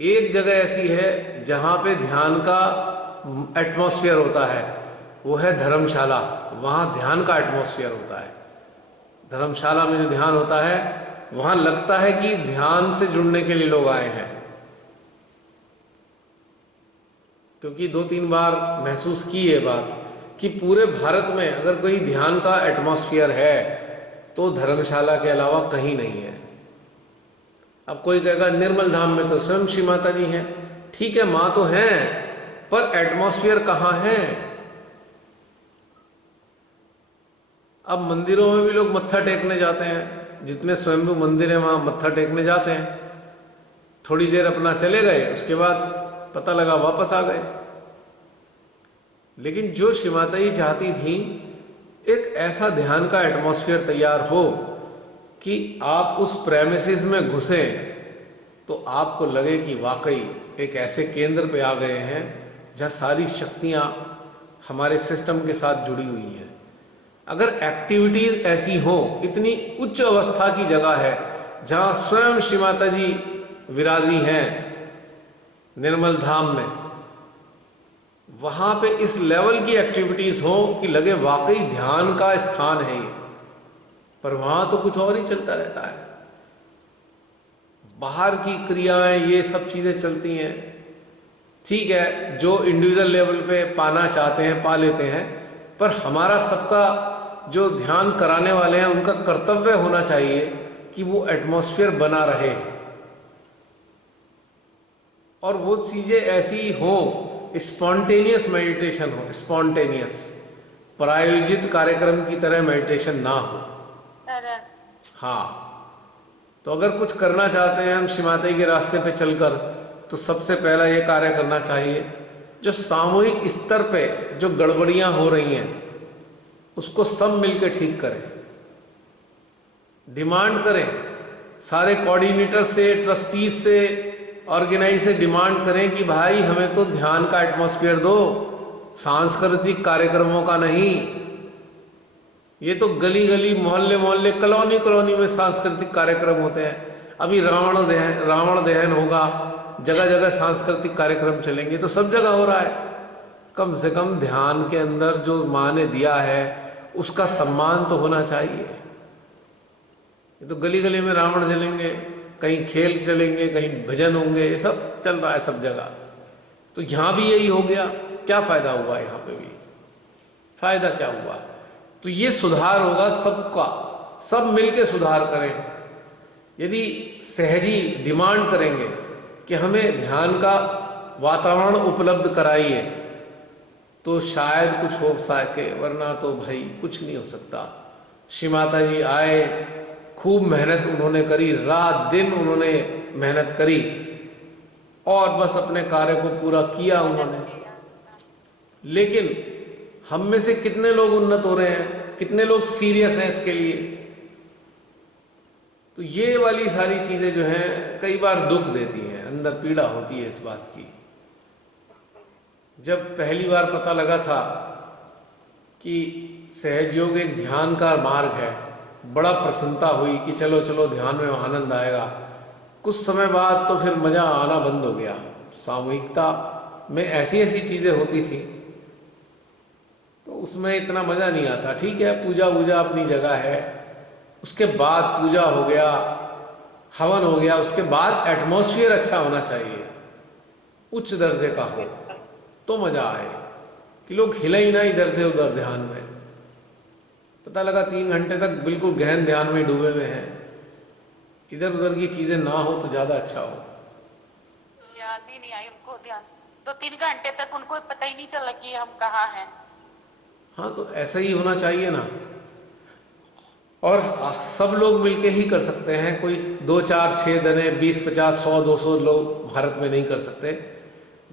एक जगह ऐसी है जहां पे ध्यान का एटमॉस्फेयर होता है, वो है धर्मशाला। वहां ध्यान का एटमॉस्फेयर होता है। धर्मशाला में जो ध्यान होता है, वहां लगता है कि ध्यान से जुड़ने के लिए लोग आए हैं, क्योंकि 2-3 बार महसूस की ये बात कि पूरे भारत में अगर कोई ध्यान का एटमॉस्फेयर है तो धर्मशाला के अलावा कहीं नहीं है। अब कोई कहेगा निर्मल धाम में तो स्वयं श्री माता जी हैं, ठीक है, माँ तो हैं, पर एटमॉस्फेयर कहाँ है? अब मंदिरों में भी लोग मत्था टेकने जाते हैं, जितने स्वयंभू मंदिर है वहां मत्था टेकने जाते हैं, थोड़ी देर अपना चले गए, उसके बाद पता लगा वापस आ गए। लेकिन जो श्री माता जी चाहती थी, एक ऐसा ध्यान का एटमॉस्फेयर तैयार हो कि आप उस प्रेमिसेस में घुसे तो आपको लगे कि वाकई एक ऐसे केंद्र पे आ गए हैं जहाँ सारी शक्तियाँ हमारे सिस्टम के साथ जुड़ी हुई हैं। अगर एक्टिविटीज ऐसी हो, इतनी उच्च अवस्था की जगह है जहाँ स्वयं श्री माता जी विराजी हैं निर्मल धाम में, वहां पे इस लेवल की एक्टिविटीज हो कि लगे वाकई ध्यान का स्थान है ये, पर वहां तो कुछ और ही चलता रहता है। बाहर की क्रियाएं, ये सब चीजें चलती हैं, ठीक है, जो इंडिविजुअल लेवल पे पाना चाहते हैं पा लेते हैं, पर हमारा सबका जो ध्यान कराने वाले हैं उनका कर्तव्य होना चाहिए कि वो एटमॉस्फेयर बना रहे और वो चीजें ऐसी हो, स्पॉन्टेनियस मेडिटेशन हो, स्पॉन्टेनियस प्रायोजित कार्यक्रम की तरह मेडिटेशन ना हो। हाँ, तो अगर कुछ करना चाहते हैं हम श्रीमाता के रास्ते पे चलकर, तो सबसे पहला ये कार्य करना चाहिए, जो सामूहिक स्तर पे जो गड़बड़ियां हो रही हैं उसको सब मिलकर ठीक करें। डिमांड करें सारे कोऑर्डिनेटर से, ट्रस्टीज से, ऑर्गेनाइज से डिमांड करें कि भाई हमें तो ध्यान का एटमॉस्फेयर दो, सांस्कृतिक कार्यक्रमों का नहीं। ये तो गली गली, मोहल्ले मोहल्ले, कॉलोनी कॉलोनी में सांस्कृतिक कार्यक्रम होते हैं। अभी रावण दहन होगा, जगह जगह सांस्कृतिक कार्यक्रम चलेंगे, तो सब जगह हो रहा है। कम से कम ध्यान के अंदर जो माँ ने दिया है उसका सम्मान तो होना चाहिए। ये तो गली गली में रावण जलेंगे, कहीं खेल चलेंगे, कहीं भजन होंगे, ये सब चल रहा है सब जगह। तो यहाँ भी यही हो गया, क्या फायदा हुआ? यहाँ पे भी फायदा क्या हुआ? तो ये सुधार होगा सबका, सब मिलके सुधार करें। यदि सहजी डिमांड करेंगे कि हमें ध्यान का वातावरण उपलब्ध कराइए, तो शायद कुछ हो सके, वरना तो भाई कुछ नहीं हो सकता। श्री माता जी आए, खूब मेहनत उन्होंने करी, रात दिन उन्होंने मेहनत करी और बस अपने कार्य को पूरा किया उन्होंने। लेकिन हम में से कितने लोग उन्नत हो रहे हैं, कितने लोग सीरियस हैं इसके लिए? तो ये वाली सारी चीजें जो हैं कई बार दुख देती हैं, अंदर पीड़ा होती है इस बात की। जब पहली बार पता लगा था कि सहज योग एक ध्यान का मार्ग है, बड़ा प्रसन्नता हुई कि चलो चलो ध्यान में आनंद आएगा। कुछ समय बाद तो फिर मजा आना बंद हो गया। सामूहिकता में ऐसी ऐसी चीजें होती थी तो उसमें इतना मजा नहीं आता। ठीक है, पूजा वूजा अपनी जगह है, उसके बाद पूजा हो गया, हवन हो गया, उसके बाद एटमॉस्फेयर अच्छा होना चाहिए, उच्च दर्जे का हो, तो मजा आए कि लोग हिले ही ना इधर से उधर ध्यान में। पता लगा 3 घंटे तक बिल्कुल गहन ध्यान में डूबे हुए हैं, इधर उधर की चीजें ना हो तो ज्यादा अच्छा हो। याद ही नहीं आई उनको ध्यान, 2-3 घंटे तक उनको पता ही नहीं चला कि हम कहाँ हैं। हाँ, तो ऐसा ही होना चाहिए ना। और सब लोग मिलके ही कर सकते हैं, कोई 2, 4, 6 जने, 20, 50, 100, 200 लोग भारत में नहीं कर सकते।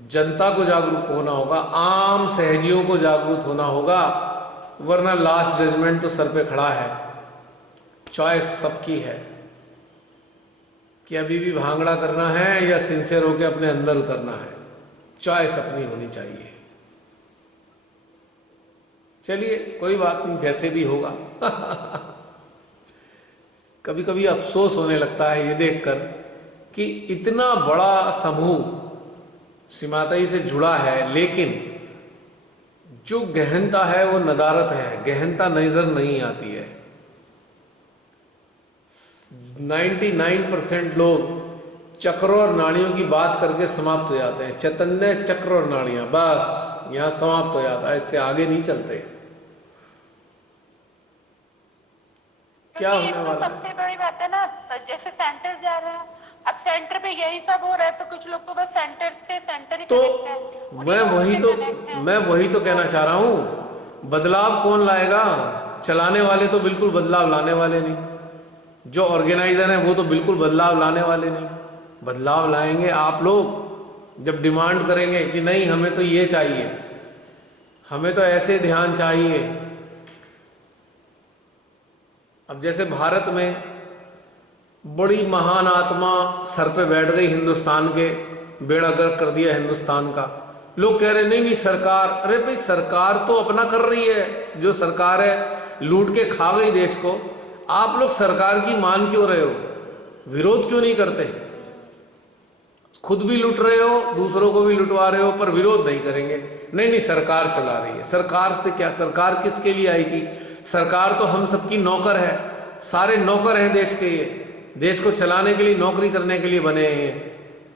जनता को जागरूक होना होगा, आम सहजियों को जागरूक होना होगा, वरना लास्ट जजमेंट तो सर पे खड़ा है। चॉइस सबकी है कि अभी भी भांगड़ा करना है या सिंसियर होकर अपने अंदर उतरना है। चॉइस अपनी होनी चाहिए। चलिए, कोई बात नहीं, जैसे भी होगा। कभी कभी अफसोस होने लगता है ये देखकर कि इतना बड़ा समूह श्री माता जी से जुड़ा है, लेकिन जो गहनता है वो नदारत है, गहनता नजर नहीं आती है। 99% लोग चक्रों और नाड़ियों की बात करके समाप्त हो जाते हैं। चैतन्य, चक्र और नाड़ियां, बस यहां समाप्त हो जाता है, इससे आगे नहीं चलते। क्या होने वाला है? सबसे बड़ी बात है ना, जैसे सेंटर जा रहे हैं, अब सेंटर पे यही सब हो रहा है, तो कुछ लोग तो बस सेंटर से सेंटर ही तो connect हैं। मैं वही तो कहना चाह रहा हूं, बदलाव कौन लाएगा? चलाने वाले तो बिल्कुल बदलाव लाने वाले नहीं, जो ऑर्गेनाइजर हैं वो तो बिल्कुल बदलाव लाने वाले नहीं। बदलाव लाएंगे आप लोग जब डिमांड करेंगे कि नहीं हमें तो ये चाहिए, हमें तो ऐसे ध्यान चाहिए। अब जैसे भारत में बड़ी महान आत्मा सर पे बैठ गई हिंदुस्तान के, बेड़ा गर्क कर दिया हिंदुस्तान का। लोग कह रहे नहीं सरकार, अरे भाई सरकार तो अपना कर रही है, जो सरकार है लूट के खा गई देश को। आप लोग सरकार की मान क्यों रहे हो? विरोध क्यों नहीं करते? खुद भी लूट रहे हो, दूसरों को भी लुटवा रहे हो, पर विरोध नहीं करेंगे। नहीं सरकार चला रही है। सरकार से क्या? सरकार किसके लिए आई थी? सरकार तो हम सबकी नौकर है, सारे नौकर हैं देश के। ये देश को चलाने के लिए, नौकरी करने के लिए बने हैं,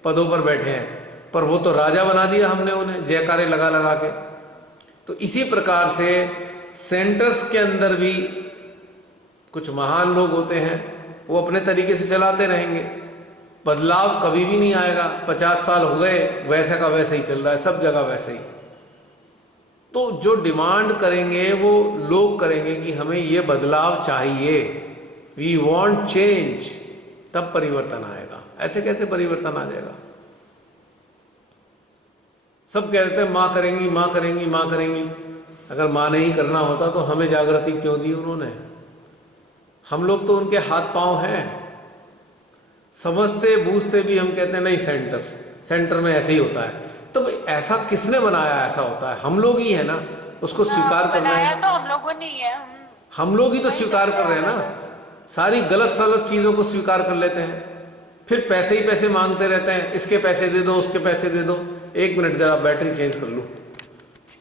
पदों पर बैठे हैं। पर वो तो राजा बना दिया हमने उन्हें जयकारे लगा लगा के। तो इसी प्रकार से सेंटर्स के अंदर भी कुछ महान लोग होते हैं, वो अपने तरीके से चलाते रहेंगे, बदलाव कभी भी नहीं आएगा। 50 साल हो गए, वैसा का वैसा ही चल रहा है, सब जगह वैसे ही। तो जो डिमांड करेंगे वो लोग करेंगे कि हमें ये बदलाव चाहिए, वी वॉन्ट चेंज, तब परिवर्तन आएगा। ऐसे कैसे परिवर्तन आ जाएगा? सब कहते हैं माँ करेंगी, माँ करेंगी, माँ करेंगी। अगर माँ ने ही करना होता तो हमें जागृति क्यों दी उन्होंने? हम लोग तो उनके हाथ पांव हैं, समझते बूझते भी हम कहते हैं नहीं, सेंटर में ऐसे ही होता है। तो भाई ऐसा किसने बनाया? ऐसा होता है हम लोग ही है ना, उसको स्वीकार कर रहे हैं। तो हम लोगों ने ही है, हम लोग ही तो स्वीकार कर रहे हैं ना, सारी गलत सलत चीजों को स्वीकार कर लेते हैं, फिर पैसे ही पैसे मांगते रहते हैं, इसके पैसे दे दो, उसके पैसे दे दो। 1 मिनट जरा बैटरी चेंज कर लूं।